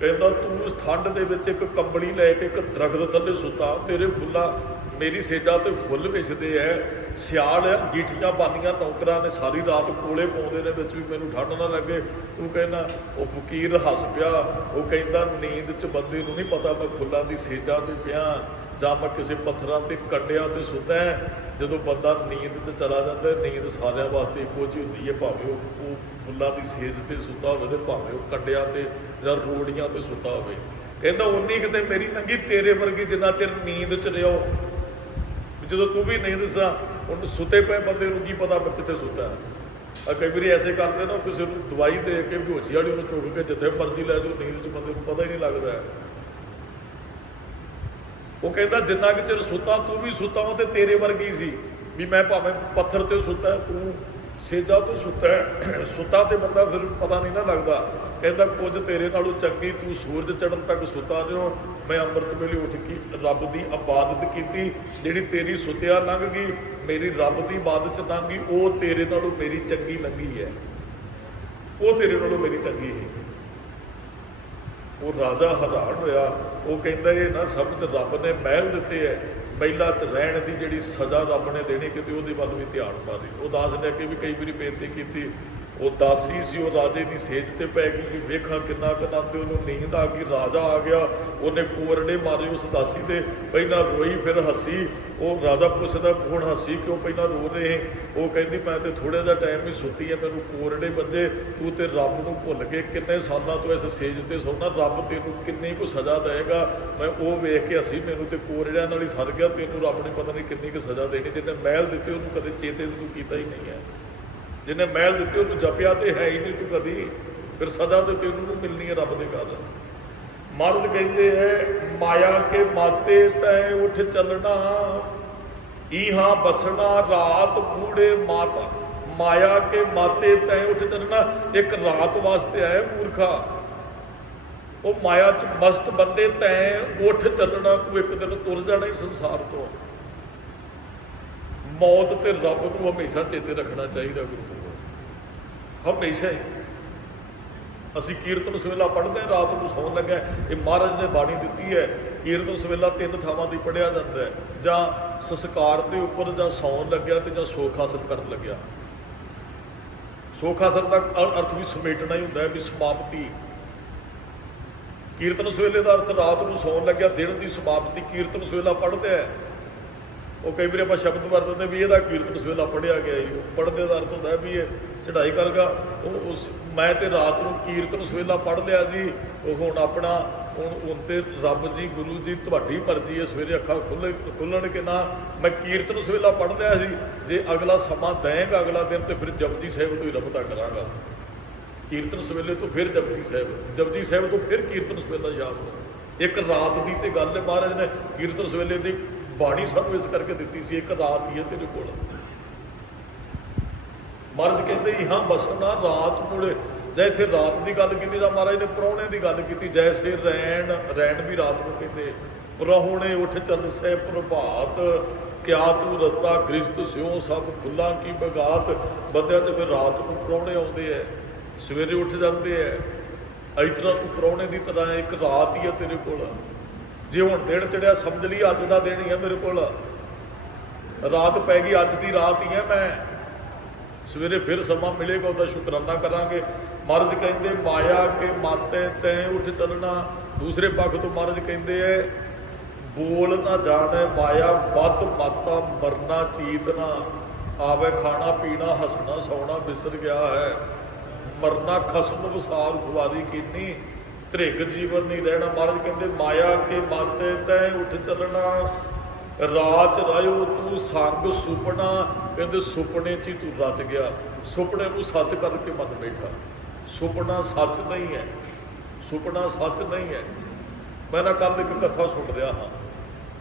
ਕਹਿੰਦਾ ਤੂੰ ਠੰਡ ਦੇ ਵਿੱਚ ਇੱਕ ਕੰਬਲੀ ਲੈ ਕੇ ਇੱਕ ਦਰਖਤ ਥੱਲੇ ਸੁੱਤਾ, ਤੇਰੇ ਫੁੱਲਾਂ ਮੇਰੀ ਸੇਜਾਂ ਤੇ ਫੁੱਲ ਵੇਚਦੇ ਐ, ਸਿਆਲ ਆ, ਗੀਠੀਆਂ ਬਾਨੀਆਂ ਨੌਕਰਾਂ ਨੇ ਸਾਰੀ ਰਾਤ ਕੋਲੇ ਪਾਉਂਦੇ ਨੇ ਵਿੱਚ ਵੀ ਮੈਨੂੰ ਠੰਡ ਨਾ ਲੱਗੇ। ਤੂੰ ਕਹਿੰਦਾ। ਉਹ ਫਕੀਰ ਹੱਸ ਪਿਆ, ਉਹ ਕਹਿੰਦਾ ਨੀਂਦ 'ਚ ਬੰਦੇ ਨੂੰ ਨਹੀਂ ਪਤਾ ਮੈਂ ਫੁੱਲਾਂ ਦੀ ਸੇਜਾਂ ਤੇ ਪਿਆ ਜਾਂ ਮੈਂ ਕਿਸੇ ਪੱਥਰਾਂ ਤੇ ਕੰਡਿਆਂ ਤੇ ਸੁੱਤਾ। ਜਦੋਂ ਬੰਦਾ ਨੀਂਦ 'ਚ ਚਲਾ ਜਾਂਦਾ, ਨੀਂਦ ਸਾਰਿਆਂ ਵਾਸਤੇ ਇੱਕੋ ਜਿਹੀ ਹੁੰਦੀ ਹੈ, ਭਾਵੇਂ ਉਹ ਫੁੱਲਾਂ ਦੀ ਸੇਜ ਤੇ ਸੁੱਤਾ ਹੋਵੇ ਤੇ ਭਾਵੇਂ ਉਹ ਕੰਡਿਆਂ ਤੇ ਜਾਂ ਰੋੜੀਆਂ ਤੇ ਸੁੱਤਾ ਹੋਵੇ। ਕਹਿੰਦਾ ਉਨੀ ਕਿਤੇ ਮੇਰੀ ਲੰਘੀ, ਤੇਰੇ ਵਰਗੀ ਜਿੰਨਾ ਚਿਰ ਨੀਂਦ 'ਚ ਰਿਓ। ਜਦੋਂ ਤੂੰ ਵੀ ਨੀਂਦ ਸਾਂ, ਹੁਣ ਸੁੱਤੇ ਪਏ ਬੰਦੇ ਨੂੰ ਕੀ ਪਤਾ ਮੈਂ ਕਿੱਥੇ ਸੁੱਤਾ। ਕਈ ਵਾਰੀ ਐਸੇ ਕਰਦੇ ਨਾ, ਕਿਸੇ ਨੂੰ ਦਵਾਈ ਦੇ ਕੇ ਬੇਹੋਸ਼ੀ ਵਾਲੀ ਉਹਨੂੰ ਚੁੱਕ ਕੇ ਜਿੱਥੇ ਮਰਜ਼ੀ ਲੈ ਜਾਓ, ਨੀਂਦ 'ਚ ਬੰਦੇ ਨੂੰ ਪਤਾ ਹੀ ਨਹੀਂ ਲੱਗਦਾ। ਉਹ ਕਹਿੰਦਾ ਜਿੰਨਾ ਕਿ ਚਿਰ ਸੁੱਤਾ ਤੂੰ ਵੀ ਸੁੱਤਾ ਉਹ ਤੇ ਤੇਰੇ ਵਰਗੀ ਸੀ ਵੀ ਮੈਂ ਭਾਵੇਂ ਪੱਥਰ ਤੇ ਸੁੱਤਾ, ਤੂੰ ਸੇਜਾ ਤੋਂ ਸੁੱਤਾ ਤੇ ਬੰਦਾ ਫਿਰ ਪਤਾ ਨਹੀਂ ਨਾ ਲੱਗਦਾ। ਕਹਿੰਦਾ ਕੁਝ ਤੇਰੇ ਨਾਲੋਂ ਚੰਗੀ, ਤੂੰ ਸੂਰਜ ਚੜ੍ਹਨ ਤੱਕ ਸੁੱਤਾ ਜਿਉਂ, ਮੈਂ ਅੰਮ੍ਰਿਤ ਵੇਲੇ ਉੱਠ ਕੇ ਰੱਬ ਦੀ ਇਬਾਦਤ ਕੀਤੀ। ਜਿਹੜੀ ਤੇਰੀ ਸੁੱਤਿਆ ਲੰਘ ਗਈ, ਮੇਰੀ ਰੱਬ ਦੀ ਇਬਾਦਤ 'ਚ ਲੰਘ ਗਈ, ਉਹ ਤੇਰੇ ਨਾਲੋਂ ਮੇਰੀ ਚੰਗੀ ਲੰਘੀ ਹੈ, ਉਹ ਤੇਰੇ ਨਾਲੋਂ ਮੇਰੀ ਚੰਗੀ ਹੈ। ਉਹ ਰਾਜਾ ਹੈਰਾਨ ਹੋਇਆ। ਉਹ ਕਹਿੰਦਾ ਇਹ ਨਾ ਸਮਝ, ਰੱਬ ਨੇ ਮਹਿਲ ਦਿੱਤੇ ਹੈ, ਮਹਿਲਾਂ 'ਚ ਰਹਿਣ ਦੀ ਜਿਹੜੀ ਸਜ਼ਾ ਰੱਬ ਨੇ ਦੇਣੀ, ਕਿਤੇ ਉਹਦੇ ਵੱਲ ਵੀ ਧਿਆਨ ਪਾ ਦੇ। ਉਹ ਦਾਸ ਨੇ ਅੱਗੇ ਵੀ ਕਈ ਵਾਰੀ ਬੇਨਤੀ ਕੀਤੀ। ਉਹ ਦਾਸੀ ਸੀ, ਉਹ ਰਾਜੇ ਦੀ ਸੇਜ ਤੇ ਪੈ ਗਈ ਕਿ ਵੇਖਾਂ ਕਿੰਨਾ ਕਿੰਨਾ, ਤੇ ਉਹਨੂੰ ਨੀਂਦ ਆ ਗਈ। ਰਾਜਾ ਆ ਗਿਆ, ਉਹਨੇ ਕੋਰੜੇ ਮਾਰੇ ਉਸ ਦਾਸੀ ਦੇ, ਪਹਿਲਾਂ ਰੋਈ ਫਿਰ ਹੱਸੀ। ਉਹ ਰਾਜਾ ਪੁੱਛਦਾ ਹੁਣ ਹੱਸੀ ਕਿਉਂ, ਪਹਿਲਾਂ ਰੋ ਰਹੇ। ਉਹ ਕਹਿੰਦੀ ਮੈਂ ਤੇ ਥੋੜ੍ਹਾ ਜਿਹਾ ਟਾਈਮ ਹੀ ਸੁੱਤੀ ਹੈ, ਮੈਨੂੰ ਕੋਰੜੇ ਵੱਜੇ, ਤੂੰ ਤੇ ਰੱਬ ਨੂੰ ਭੁੱਲ ਕੇ ਕਿੰਨੇ ਸਾਲਾਂ ਤੋਂ ਇਸ ਸੇਜ ਤੇ ਸੌਂਦਾ, ਰੱਬ ਤੈਨੂੰ ਕਿੰਨੀ ਕੁ ਸਜ਼ਾ ਦੇਵੇਗਾ। ਮੈਂ ਉਹ ਵੇਖ ਕੇ ਹੱਸੀ, ਮੈਨੂੰ ਤੇ ਕੋਰੜਿਆਂ ਨਾਲ ਹੀ ਸਰ ਗਿਆ, ਤੈਨੂੰ ਰੱਬ ਨੇ ਪਤਾ ਨਹੀਂ ਕਿੰਨੀ ਕੁ ਸਜ਼ਾ ਦੇਣੀ। ਜਿਹਨੇ ਮਹਿਲ ਦਿੱਤੇ ਉਹਨੂੰ ਕਦੇ ਚੇਤੇ ਤੂੰ ਕੀਤਾ ਹੀ ਨਹੀਂ ਹੈ, ਜਿਹਨੇ ਮਹਿਲ ਦਿੱਤੇ ਉਹਨੂੰ ਜਪਿਆ ਤੇ ਹੈ ਹੀ ਨਹੀਂ ਤੂੰ ਕਦੀ, ਫਿਰ ਸਜ਼ਾ ਤੇ ਤੈਨੂੰ ਨੂੰ ਮਿਲਣੀ ਹੈ ਰੱਬ ਦੇ ਘਰ। ਮਹਾਰਾਜ ਕਹਿੰਦੇ ਹੈ ਮਾਇਆ ਕੇ ਮਾਤੇ ਤੈ ਉੱਠ ਚੱਲਣਾ, ਇਹਾਂ ਬਸਣਾ ਰਾਤ ਕੂੜੇ ਮਾਤਾ। ਮਾਇਆ ਕੇ ਮਾਤੇ ਤੈ ਉੱਠ ਚੱਲਣਾ, ਇੱਕ ਰਾਤ ਵਾਸਤੇ ਆਇਆ ਮੂਰਖਾ। ਉਹ ਮਾਇਆ ਚ ਮਸਤ ਬੰਦੇ ਤੈ ਉੱਠ ਚੱਲਣਾ, ਤੂੰ ਇੱਕ ਦਿਨ ਤੁਰ ਜਾਣਾ ਹੀ ਸੰਸਾਰ ਤੋਂ। ਮੌਤ ਤੇ ਰੱਬ ਨੂੰ ਹਮੇਸ਼ਾ ਚੇਤੇ ਰੱਖਣਾ ਚਾਹੀਦਾ ਗੁਰੂ, ਹਮੇਸ਼ਾ ਹੀ। ਅਸੀਂ ਕੀਰਤਨ ਸਵੇਲਾ ਪੜ੍ਹਦੇ ਹਾਂ ਰਾਤ ਨੂੰ ਸੌਣ ਲੱਗਾ, ਇਹ ਮਹਾਰਾਜ ਨੇ ਬਾਣੀ ਦਿੱਤੀ ਹੈ। ਕੀਰਤਨ ਸਵੇਲਾ 3 ਥਾਵਾਂ ਦੀ ਪੜ੍ਹਿਆ ਜਾਂਦਾ ਹੈ, ਜਾਂ ਸੰਸਕਾਰ ਦੇ ਉੱਪਰ, ਜਾਂ ਸੌਣ ਲੱਗਿਆ, ਤੇ ਜਾਂ ਸੋਖ ਹਾਸਲ ਕਰਨ ਲੱਗਿਆ। ਸੋਖ ਹਾਸਲ ਦਾ ਅਰਥ ਵੀ ਸਮੇਟਣਾ ਹੀ ਹੁੰਦਾ ਹੈ, ਵੀ ਸਮਾਪਤੀ। ਕੀਰਤਨ ਸਵੇਲੇ ਦਾ ਅਰਥ ਰਾਤ ਨੂੰ ਸੌਣ ਲੱਗਿਆ, ਦਿਨ ਦੀ ਸਮਾਪਤੀ। ਕੀਰਤਨ ਸਵੇਲਾ ਪੜ੍ਹਦੇ ਹੈ, ਉਹ ਕਈ ਵਾਰੀ ਆਪਾਂ ਸ਼ਬਦ ਵਰਤਦੇ ਵੀ ਇਹਦਾ ਕੀਰਤਨ ਸਵੇਲਾ ਪੜ੍ਹਿਆ ਗਿਆ ਜੀ। ਪੜ੍ਹਦੇ ਦਾ ਅਰਥ ਹੁੰਦਾ ਵੀ ਇਹ ਚੜ੍ਹਾਈ ਕਰਗਾ। ਉਹ ਉਸ ਮੈਂ ਤੇ ਰਾਤ ਨੂੰ ਕੀਰਤਨ ਸਵੇਲਾ ਪੜ੍ਹ ਲਿਆ ਜੀ। ਉਹ ਹੁਣ ਆਪਣਾ ਹੁਣ ਤੇ ਰੱਬ ਜੀ, ਗੁਰੂ ਜੀ, ਤੁਹਾਡੀ ਮਰਜ਼ੀ ਹੈ, ਸਵੇਰੇ ਅੱਖਾਂ ਖੁੱਲ੍ਹਣ ਕਿ ਨਾ। ਮੈਂ ਕੀਰਤਨ ਸਵੇਲਾ ਪੜ੍ਹ ਲਿਆ ਸੀ, ਜੇ ਅਗਲਾ ਸਮਾਂ ਦੇਂਗਾ ਅਗਲਾ ਦਿਨ, ਤੇ ਫਿਰ ਜਪਜੀ ਸਾਹਿਬ ਤੋਂ ਹੀ ਰਬਤਾ ਕਰਾਂਗਾ। ਕੀਰਤਨ ਸਵੇਲੇ ਤੋਂ ਫਿਰ ਜਪਜੀ ਸਾਹਿਬ, ਜਪਜੀ ਸਾਹਿਬ ਤੋਂ ਫਿਰ ਕੀਰਤਨ ਸਵੇਲਾ ਯਾਦ ਹੋ। ਇੱਕ ਰਾਤ ਦੀ ਤੇ ਗੱਲ ਹੈ, ਮਹਾਰਾਜ ਨੇ ਕੀਰਤਨ ਸਵੇਲੇ ਦੀ ਬਾਣੀ ਸਾਨੂੰ ਇਸ ਕਰਕੇ ਦਿੱਤੀ ਸੀ, ਇੱਕ ਰਾਤ ਹੀ ਹੈ ਤੇਰੇ ਕੋਲ। ਮਹਾਰਾਜ ਕਹਿੰਦੇ ਇਹਾਂ ਬਸਣਾ ਰਾਤ ਕੋਲੇ। ਜੇ ਇੱਥੇ ਰਾਤ ਦੀ ਗੱਲ ਕੀਤੀ ਤਾਂ ਮਹਾਰਾਜ ਨੇ ਪ੍ਰਾਹੁਣੇ ਦੀ ਗੱਲ ਕੀਤੀ। ਜੈਸੇ ਰੈਣ, ਰੈਣ ਵੀ ਰਾਤ ਨੂੰ ਕਹਿੰਦੇ। ਪ੍ਰਾਹੁਣੇ ਉੱਠ ਚੱਲ ਸਹਿ ਪ੍ਰਭਾਤ, ਕਿਆ ਤੂੰ ਰੱਤਾ ਗ੍ਰਿਸ਼ਤ ਸਿਉ ਸਭ ਖੁੱਲਾ ਕੀ ਬਗਾਤ। ਬੰਦਿਆਂ ਤੇ ਫਿਰ ਰਾਤ ਨੂੰ ਪ੍ਰਾਹੁਣੇ ਆਉਂਦੇ ਹੈ, ਸਵੇਰੇ ਉੱਠ ਜਾਂਦੇ ਹੈ। ਇਸ ਤਰ੍ਹਾਂ ਤੂੰ ਪ੍ਰਾਹੁਣੇ ਦੀ ਤਰ੍ਹਾਂ ਇੱਕ ਰਾਤ ਹੀ ਹੈ ਤੇਰੇ ਕੋਲ। ਜੇ ਹੁਣ ਦਿਨ ਚੜਿਆ ਸਮਝ ਲਈ ਅੱਜ ਦਾ ਦਿਨ ਹੀ ਹੈ ਮੇਰੇ ਕੋਲ, ਰਾਤ ਪੈ ਗਈ, ਅੱਜ ਦੀ ਰਾਤ ਹੀ ਹੈ ਮੈਂ। ਸਵੇਰੇ ਫਿਰ ਸਮਾਂ ਮਿਲੇਗਾ, ਉਹਦਾ ਸ਼ੁਕਰਾਨਾ ਕਰਾਂਗੇ। ਮਹਾਰਾਜ ਕਹਿੰਦੇ ਮਾਇਆ ਕੇ ਮਾਤੇ ਤੈ ਉੱਠ ਚੱਲਣਾ। ਦੂਸਰੇ ਪੱਖ ਤੋਂ ਮਹਾਰਾਜ ਕਹਿੰਦੇ ਹੈ ਬੋਲ ਨਾ ਜਾਣੈ ਮਾਇਆ ਵੱਧ ਮਾਤਾ, ਮਰਨਾ ਚੀਤ ਨਾ ਆਵੇ। ਖਾਣਾ ਪੀਣਾ ਹੱਸਣਾ ਸੌਣਾ ਵਿਸਰ ਗਿਆ ਹੈ, ਮਰਨਾ ਖਸਮ ਵਿਸਾਰ ਖੁਆਰੀ ਕੀਨੀ, ਧ੍ਰਿਗ ਜੀਵਨ ਨਹੀਂ ਰਹਿਣਾ। ਮਹਾਰਾਜ ਕਹਿੰਦੇ ਮਾਇਆ ਕੇ ਮਾਤੇ ਤੈ ਉੱਠ ਚੱਲਣਾ, ਰਾਤ ਰਾਇਓ ਤੂੰ ਸੰਗ ਸੁਪਨਾ। ਕਹਿੰਦੇ ਸੁਪਨੇ 'ਚ ਹੀ ਤੂੰ ਰਚ ਗਿਆ, ਸੁਪਨੇ ਨੂੰ ਸੱਚ ਕਰਕੇ ਮਨ ਬੈਠਾ। ਸੁਪਨਾ ਸੱਚ ਨਹੀਂ ਹੈ, ਸੁਪਨਾ ਸੱਚ ਨਹੀਂ ਹੈ। ਮੈਂ ਨਾ ਕੱਲ੍ਹ ਇੱਕ ਕਥਾ ਸੁਣ ਰਿਹਾ ਹਾਂ,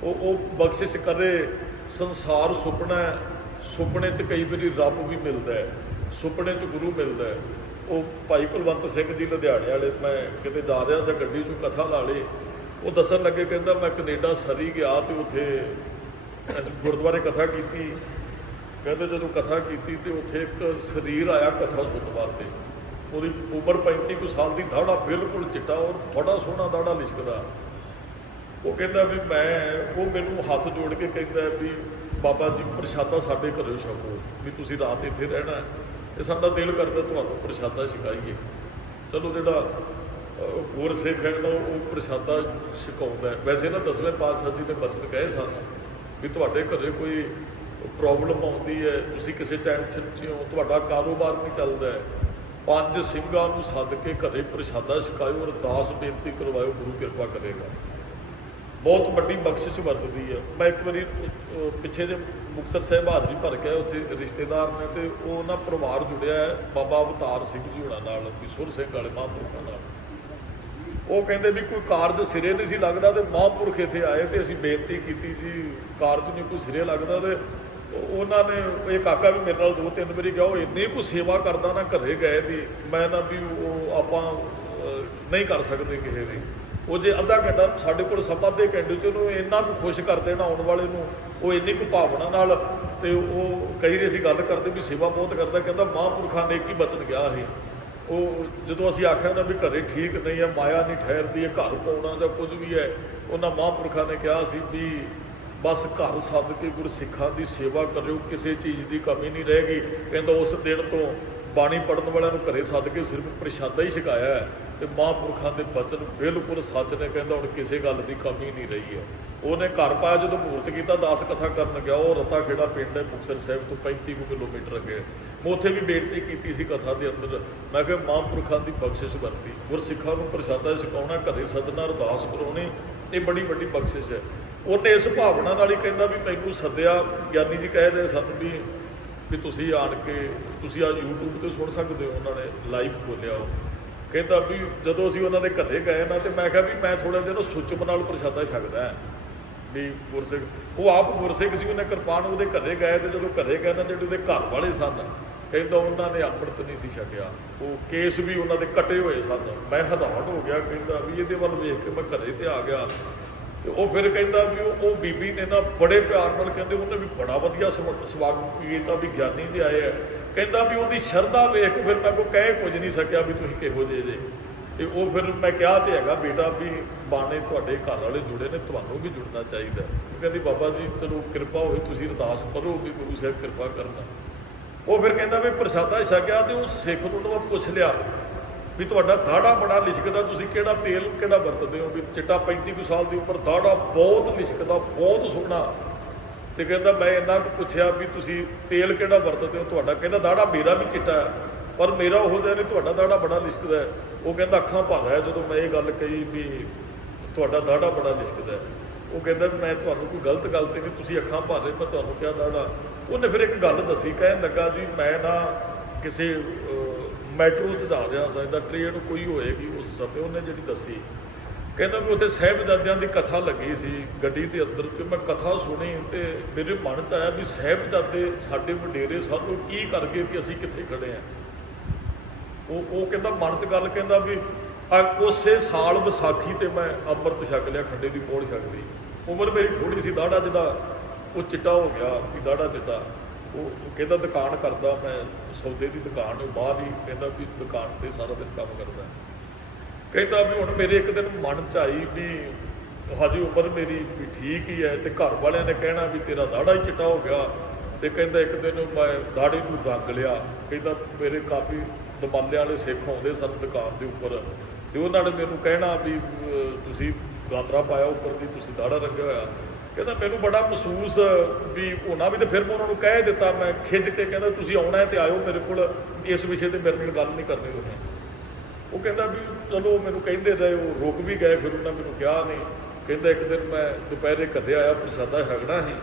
ਉਹ ਬਖਸ਼ਿਸ਼ ਕਰੇ ਸੰਸਾਰ ਸੁਪਨਾ ਹੈ। ਸੁਪਨੇ 'ਚ ਕਈ ਵਾਰੀ ਰੱਬ ਵੀ ਮਿਲਦਾ ਹੈ, ਸੁਪਨੇ 'ਚ ਗੁਰੂ ਮਿਲਦਾ ਹੈ। ਉਹ ਭਾਈ ਕੁਲਵੰਤ ਸਿੰਘ ਜੀ ਲੁਧਿਆਣੇ ਵਾਲੇ, ਮੈਂ ਕਿਤੇ ਜਾ ਰਿਹਾ ਸੀ ਗੱਡੀ 'ਚੋਂ ਕਥਾ ਲਾ ਲਈ। ਉਹ ਦੱਸਣ ਲੱਗੇ, ਕਹਿੰਦਾ ਮੈਂ ਕੈਨੇਡਾ ਸਰੀ ਗਿਆ ਤੇ ਉੱਥੇ ਗੁਰਦੁਆਰੇ ਕਥਾ ਕੀਤੀ। ਕਹਿੰਦੇ ਜਦੋਂ ਕਥਾ ਕੀਤੀ ਤੇ ਉੱਥੇ ਇੱਕ ਸਰੀਰ ਆਇਆ ਕਥਾ ਸੁਣਨ ਵਾਸਤੇ। ਉਹਦੀ ਉਮਰ 35 ਕੁ ਸਾਲ ਦੀ, ਦਾੜਾ ਬਿਲਕੁਲ ਚਿੱਟਾ ਔਰ ਬੜਾ ਸੋਹਣਾ ਦਾੜਾ ਲਿਸ਼ਕਦਾ। ਉਹ ਕਹਿੰਦਾ ਵੀ ਉਹ ਮੈਨੂੰ ਹੱਥ ਜੋੜ ਕੇ ਕਹਿੰਦਾ ਵੀ ਬਾਬਾ ਜੀ ਪ੍ਰਸ਼ਾਦਾ ਸਾਡੇ ਘਰੋਂ ਛਕੋ, ਵੀ ਤੁਸੀਂ ਰਾਤ ਇੱਥੇ ਰਹਿਣਾ ਤੇ ਸਾਡਾ ਦਿਲ ਕਰਦਾ ਤੁਹਾਨੂੰ ਪ੍ਰਸ਼ਾਦਾ ਛਕਾਈਏ। ਚਲੋ ਜਿਹੜਾ ਹੋਰ ਸਿੱਖ ਹੈ ਨਾ ਉਹ ਪ੍ਰਸ਼ਾਦਾ ਛਕਾਉਂਦਾ। ਵੈਸੇ ਨਾ 10ਵੇਂ ਪਾਤਸ਼ਾਹ ਜੀ ਨੇ ਬਚਨ ਕਹੇ ਸਨ ਵੀ ਤੁਹਾਡੇ ਘਰੇ ਕੋਈ ਪ੍ਰੋਬਲਮ ਆਉਂਦੀ ਹੈ, ਤੁਸੀਂ ਕਿਸੇ ਟੈਨਸ਼ਨ 'ਚ ਹੋ, ਤੁਹਾਡਾ ਕਾਰੋਬਾਰ ਨਹੀਂ ਚੱਲਦਾ ਹੈ, 5 ਸਿੰਘਾਂ ਨੂੰ ਸੱਦ ਕੇ ਘਰੇ ਪ੍ਰਸ਼ਾਦਾ ਛਕਾਇਓ, ਅਰਦਾਸ ਬੇਨਤੀ ਕਰਵਾਇਓ, ਗੁਰੂ ਕਿਰਪਾ ਕਰੇਗਾ। ਬਹੁਤ ਵੱਡੀ ਬਖਸ਼ਿਸ਼ ਵਰਤਦੀ ਹੈ। ਮੈਂ ਇੱਕ ਵਾਰੀ ਪਿੱਛੇ ਜੇ ਮੁਕਤਸਰ ਸਾਹਿਬ ਹਾਜ਼ਰੀ ਭਰ ਕੇ ਉੱਥੇ ਰਿਸ਼ਤੇਦਾਰ ਨੇ, ਤੇ ਉਹ ਨਾ ਪਰਿਵਾਰ ਜੁੜਿਆ ਹੈ ਬਾਬਾ ਅਵਤਾਰ ਸਿੰਘ ਜੀ ਹੋਣਾ ਨਾਲ, ਸੁਰ ਸਿੰਘ ਵਾਲੇ ਮਹਾਂਪੁਰਖਾਂ ਨਾਲ। ਉਹ ਕਹਿੰਦੇ ਵੀ ਕੋਈ ਕਾਰਜ ਸਿਰੇ ਨਹੀਂ ਸੀ ਲੱਗਦਾ, ਤੇ ਮਹਾਂਪੁਰਖ ਇੱਥੇ ਆਏ ਤੇ ਅਸੀਂ ਬੇਨਤੀ ਕੀਤੀ ਜੀ ਕਾਰਜ ਨਹੀਂ ਕੋਈ ਸਿਰੇ ਲੱਗਦਾ। ਤੇ ਉਹਨਾਂ ਨੇ, ਇਹ ਕਾਕਾ ਵੀ ਮੇਰੇ ਨਾਲ 2-3 ਵਾਰੀ ਗਿਆ, ਉਹ ਇੰਨੀ ਕੁ ਸੇਵਾ ਕਰਦਾ ਨਾ ਘਰੇ ਗਏ ਦੀ, ਮੈਂ ਨਾ ਵੀ ਉਹ ਆਪਾਂ ਨਹੀਂ ਕਰ ਸਕਦੇ ਕਿਸੇ ਦੀ। ਉਹ ਜੇ ਅੱਧਾ ਘੰਟਾ ਸਾਡੇ ਕੋਲ ਸਮਾਂ ਅੱਧੇ ਘੰਟੇ 'ਚ ਉਹਨੂੰ ਇੰਨਾ ਕੁ ਖੁਸ਼ ਕਰ ਦੇਣਾ ਆਉਣ ਵਾਲੇ ਨੂੰ, ਉਹ ਇੰਨੀ ਕੁ ਭਾਵਨਾ ਨਾਲ। ਤੇ ਉਹ ਕਈ ਵਾਰੀ ਅਸੀਂ ਗੱਲ ਕਰਦੇ ਵੀ ਸੇਵਾ ਬਹੁਤ ਕਰਦਾ। ਕਹਿੰਦਾ ਮਹਾਂਪੁਰਖਾਂ ਨੇ ਇੱਕ ਹੀ ਬਚਨ ਗਿਆ ਸੀ, ਉਹ ਜਦੋਂ ਅਸੀਂ ਆਖਿਆ ਨਾ ਵੀ ਘਰੇ ਠੀਕ ਨਹੀਂ ਹੈ, ਮਾਇਆ ਨਹੀਂ ਠਹਿਰਦੀ ਹੈ, ਘਰ ਪਾਉਣਾ ਜਾਂ ਕੁਝ ਵੀ ਹੈ, ਉਹਨਾਂ ਮਹਾਂਪੁਰਖਾਂ ਨੇ ਕਿਹਾ ਸੀ ਵੀ ਬਸ ਘਰ ਸੱਦ ਕੇ ਗੁਰਸਿੱਖਾਂ ਦੀ ਸੇਵਾ ਕਰਿਓ, ਕਿਸੇ ਚੀਜ਼ ਦੀ ਕਮੀ ਨਹੀਂ ਰਹੇਗੀ। ਕਹਿੰਦਾ ਉਸ ਦਿਨ ਤੋਂ ਬਾਣੀ ਪੜ੍ਹਨ ਵਾਲਿਆਂ ਨੂੰ ਘਰੇ ਸੱਦ ਕੇ ਸਿਰਫ ਪ੍ਰਸ਼ਾਦਾ ਹੀ ਛਕਾਇਆ ਹੈ, ਤੇ ਮਹਾਂਪੁਰਖਾਂ ਦੇ ਬਚਨ ਬਿਲਕੁਲ ਸੱਚ ਨੇ। ਕਹਿੰਦਾ ਹੁਣ ਕਿਸੇ ਗੱਲ ਦੀ ਕਮੀ ਨਹੀਂ ਰਹੀ ਹੈ। ਉਹਨੇ ਘਰ ਪਾਇਆ, ਜਦੋਂ ਮਹੂਰਤ ਕੀਤਾ 10 ਕਥਾ ਕਰਨ ਗਿਆ। ਉਹ ਰਤਾ ਖੇੜਾ ਪਿੰਡ ਹੈ ਮੁਕਤਸਰ ਸਾਹਿਬ ਤੋਂ 35 ਕਿਲੋਮੀਟਰ ਅੱਗੇ। ਮੈਂ ਉੱਥੇ ਵੀ ਬੇਨਤੀ ਕੀਤੀ ਸੀ ਕਥਾ ਦੇ ਅੰਦਰ, ਮੈਂ ਕਿਹਾ ਮਹਾਂਪੁਰਖਾਂ ਦੀ ਬਖਸ਼ਿਸ਼ ਵਰਤੀ, ਗੁਰਸਿੱਖਾਂ ਨੂੰ ਪ੍ਰਸ਼ਾਦਾ ਛਕਾਉਣਾ, ਘਰੇ ਸੱਦਣਾ, ਅਰਦਾਸ ਕਰਾਉਣੀ, ਇਹ ਬੜੀ ਵੱਡੀ ਬਖਸ਼ਿਸ਼ ਹੈ। ਉਹਨੇ ਇਸ ਭਾਵਨਾ ਨਾਲ ਹੀ ਕਹਿੰਦਾ ਵੀ ਮੈਨੂੰ ਸੱਦਿਆ। ਗਿਆਨੀ ਜੀ ਕਹਿ ਰਹੇ ਸਾਨੂੰ ਵੀ ਤੁਸੀਂ ਆਣ ਕੇ ਤੁਸੀਂ ਆ YouTube 'ਤੇ ਸੁਣ ਸਕਦੇ ਹੋ, ਉਹਨਾਂ ਨੇ ਲਾਈਵ ਬੋਲਿਆ। ਕਹਿੰਦਾ ਵੀ ਜਦੋਂ ਅਸੀਂ ਉਹਨਾਂ ਦੇ ਘਰੇ ਗਏ ਨਾ ਤੇ ਮੈਂ ਕਿਹਾ ਵੀ ਮੈਂ ਥੋੜਾ ਜਿਹਾ ਨਾ ਸੁੱਚਮ ਨਾਲ ਪ੍ਰਸ਼ਾਦਾ ਛਕਦਾ ਹੈ ਵੀ ਗੁਰਸਿੱਖ, ਉਹ ਆਪ ਗੁਰਸਿੱਖ ਸੀ, ਉਹਨੇ ਕਿਰਪਾਨ ਉਹਦੇ ਘਰੇ ਗਏ ਤੇ ਜਦੋਂ ਘਰੇ ਗਏ ਨਾ ਜਿਹੜੇ ਉਹਦੇ ਘਰ ਵਾਲੇ ਸਨ ਕਹਿੰਦਾ ਉਹਨਾਂ ਨੇ ਅੰਮ੍ਰਿਤ ਨਹੀਂ ਸੀ ਛਕਿਆ, ਉਹ ਕੇਸ ਵੀ ਉਹਨਾਂ ਦੇ ਕੱਟੇ ਹੋਏ ਸਨ। ਮੈਂ ਹੈਰਾਨ ਹੋ ਗਿਆ, ਕਹਿੰਦਾ ਵੀ ਇਹਦੇ ਵੱਲ ਵੇਖ ਕੇ ਮੈਂ ਘਰੇ ਤੇ ਆ ਗਿਆ। ਤੇ ਉਹ ਫਿਰ ਕਹਿੰਦਾ ਵੀ ਉਹ ਬੀਬੀ ਨੇ ਨਾ ਬੜੇ ਪਿਆਰ ਨਾਲ, ਕਹਿੰਦੇ ਉਹਨੇ ਵੀ ਬੜਾ ਵਧੀਆ ਸਵਾਗਤ ਕੀਤਾ ਵੀ ਗਿਆਨੀ ਜੀ ਆਏ ਆ। ਕਹਿੰਦਾ ਵੀ ਉਹਦੀ ਸ਼ਰਧਾ ਵੇਖ ਕੇ ਫਿਰ ਮੈਂ ਕੋਈ ਕਹਿ ਕੁਝ ਨਹੀਂ ਸਕਿਆ ਵੀ ਤੁਸੀਂ ਕਿਹੋ ਜਿਹੇ ਜੇ। ਤੇ ਉਹ ਫਿਰ ਮੈਂ ਕਿਹਾ ਤੇ ਹੈਗਾ ਬੇਟਾ ਵੀ ਬਾਣੇ ਤੁਹਾਡੇ ਘਰ ਵਾਲੇ ਜੁੜੇ ਨੇ, ਤੁਹਾਨੂੰ ਵੀ ਜੁੜਨਾ ਚਾਹੀਦਾ। ਉਹ ਕਹਿੰਦੀ ਬਾਬਾ ਜੀ ਚਲੋ ਕਿਰਪਾ ਹੋਵੇ, ਤੁਸੀਂ ਅਰਦਾਸ ਕਰੋ ਵੀ ਗੁਰੂ ਸਾਹਿਬ ਕਿਰਪਾ ਕਰਨਾ। ਉਹ ਫਿਰ ਕਹਿੰਦਾ ਵੀ ਪ੍ਰਸ਼ਾਦਾ ਛਕਿਆ ਤੇ ਉਹ ਸਿੱਖ ਨੂੰ ਮੈਂ ਪੁੱਛ ਲਿਆ ਵੀ ਤੁਹਾਡਾ ਦਾੜਾ ਬੜਾ ਲਿਸ਼ਕਦਾ, ਤੁਸੀਂ ਕਿਹੜਾ ਤੇਲ ਕਿਹੜਾ ਵਰਤਦੇ ਹੋ? ਵੀ ਚਿੱਟਾ 35 ਕੁ ਸਾਲ ਦੀ ਉਮਰ, ਦਾੜਾ ਬਹੁਤ ਲਿਸ਼ਕਦਾ, ਬਹੁਤ ਸੋਹਣਾ। ਤੇ ਕਹਿੰਦਾ ਮੈਂ ਇੰਨਾ ਕੁ ਪੁੱਛਿਆ ਵੀ ਤੁਸੀਂ ਤੇਲ ਕਿਹੜਾ ਵਰਤਦੇ ਹੋ ਤੁਹਾਡਾ? ਕਹਿੰਦਾ ਦਾੜਾ ਮੇਰਾ ਵੀ ਚਿੱਟਾ ਹੈ ਪਰ ਮੇਰਾ ਉਹੋ ਜਿਹਾ ਨਹੀਂ, ਤੁਹਾਡਾ ਦਾੜਾ ਬੜਾ ਲਿਸ਼ਕਦਾ ਹੈ। ਉਹ ਕਹਿੰਦਾ ਅੱਖਾਂ ਭਰ ਆਇਆ ਜਦੋਂ ਮੈਂ ਇਹ ਗੱਲ ਕਹੀ ਵੀ ਤੁਹਾਡਾ ਦਾੜਾ ਬੜਾ ਲਿਸ਼ਕਦਾ ਹੈ। ਉਹ ਕਹਿੰਦਾ ਮੈਂ ਤੁਹਾਨੂੰ ਕੋਈ ਗਲਤ ਗੱਲ ਤੇ ਨਹੀਂ, ਤੁਸੀਂ ਅੱਖਾਂ ਭਰ ਰਹੇ, ਮੈਂ ਤੁਹਾਨੂੰ ਕਿਹਾ ਦਾੜਾ। ਉਹਨੇ ਫਿਰ ਇੱਕ ਗੱਲ ਦੱਸੀ, ਕਹਿਣ ਲੱਗਾ ਜੀ ਮੈਂ ਨਾ ਕਿਸੇ ਮੈਟਰੋ 'ਚ ਜਾ ਰਿਹਾ ਸਾਂ, ਦਾ ਟ੍ਰੇਨ ਕੋਈ ਹੋਏਗੀ ਉਸ ਸਮੇਂ। ਉਹਨੇ ਜਿਹੜੀ ਦੱਸੀ, ਕਹਿੰਦਾ ਵੀ ਉੱਥੇ ਸਾਹਿਬਜ਼ਾਦਿਆਂ ਦੀ ਕਥਾ ਲੱਗੀ ਸੀ ਗੱਡੀ ਦੇ ਅੰਦਰ, ਤੇ ਮੈਂ ਕਥਾ ਸੁਣੀ ਤੇ ਮੇਰੇ ਮਨ 'ਚ ਆਇਆ ਵੀ ਸਾਹਿਬਜ਼ਾਦੇ ਸਾਡੇ ਵਡੇਰੇ ਸਾਨੂੰ ਕੀ ਕਰ ਗਏ ਕਿ ਅਸੀਂ ਕਿੱਥੇ ਖੜੇ ਹਾਂ। ਉਹ ਕਹਿੰਦਾ ਮਨ 'ਚ ਗੱਲ, ਕਹਿੰਦਾ ਵੀ ਉਸੇ ਸਾਲ ਵਿਸਾਖੀ ਤੇ ਮੈਂ ਅੰਮ੍ਰਿਤ ਛਕ ਲਿਆ, ਖੰਡੇ ਦੀ ਪੌੜ ਛਕ ਲਈ। ਉਮਰ ਮੇਰੀ ਥੋੜੀ ਸੀ, ਦਾੜਾ ਜਿਹਦਾ ਉਹ ਚਿੱਟਾ ਹੋ ਗਿਆ ਵੀ ਦਾੜਾ ਚਿੱਟਾ। ਉਹ ਕਹਿੰਦਾ ਦੁਕਾਨ ਕਰਦਾ ਮੈਂ, ਸੌਦੇ ਦੀ ਦੁਕਾਨ, ਉਹ ਬਾਹਰ ਹੀ, ਕਹਿੰਦਾ ਵੀ ਦੁਕਾਨ ਤੇ ਸਾਰਾ ਦਿਨ ਕੰਮ ਕਰਦਾ। ਕਹਿੰਦਾ ਵੀ ਹੁਣ ਮੇਰੇ ਇੱਕ ਦਿਨ ਮਨ 'ਚ ਆਈ ਵੀ ਹਜੇ ਉਮਰ ਮੇਰੀ ਵੀ ਠੀਕ ਹੀ ਹੈ ਤੇ ਘਰ ਵਾਲਿਆਂ ਨੇ ਕਹਿਣਾ ਵੀ ਤੇਰਾ ਦਾੜਾ ਹੀ ਚਿੱਟਾ ਹੋ ਗਿਆ। ਤੇ ਕਹਿੰਦਾ ਇੱਕ ਦਿਨ ਮੈਂ ਦਾੜੀ ਨੂੰ ਰੰਗ ਲਿਆ। ਕਹਿੰਦਾ ਮੇਰੇ ਕਾਫੀ ਦਮਾਲੇ ਵਾਲੇ ਸਿੱਖ ਆਉਂਦੇ ਸਨ ਦੁਕਾਨ ਦੇ ਉੱਪਰ, ਤੇ ਉਹਨਾਂ ਨੇ ਮੈਨੂੰ ਕਹਿਣਾ ਵੀ ਤੁਸੀਂ ਗਾਤਰਾ ਪਾਇਆ ਉੱਪਰ ਦੀ, ਤੁਸੀਂ ਦਾੜਾ ਰੰਗਿਆ ਹੋਇਆ। ਕਹਿੰਦਾ ਮੈਨੂੰ ਬੜਾ ਮਹਿਸੂਸ ਵੀ ਹੋਣਾ ਵੀ, ਤੇ ਫਿਰ ਮੈਂ ਉਹਨਾਂ ਨੂੰ ਕਹਿ ਦਿੱਤਾ, ਮੈਂ ਖਿੱਚ ਕੇ, ਕਹਿੰਦਾ ਤੁਸੀਂ ਆਉਣਾ ਹੈ ਤੇ ਆਇਓ ਮੇਰੇ ਕੋਲ, ਇਸ ਵਿਸ਼ੇ ਤੇ ਮੇਰੇ ਨਾਲ ਗੱਲ ਨਹੀਂ ਕਰਨੀ ਤੁਸੀਂ। ਉਹ ਕਹਿੰਦਾ ਵੀ ਚਲੋ ਮੈਨੂੰ ਕਹਿੰਦੇ ਰਹੇ, ਉਹ ਰੁਕ ਵੀ ਗਏ, ਫਿਰ ਉਹਨਾਂ ਮੈਨੂੰ ਕਿਹਾ ਨਹੀਂ। ਕਹਿੰਦਾ ਇੱਕ ਦਿਨ ਮੈਂ ਦੁਪਹਿਰੇ ਘਰੇ ਆਇਆ, ਪ੍ਰਸ਼ਾਦਾ ਛਕਣਾ ਸੀ,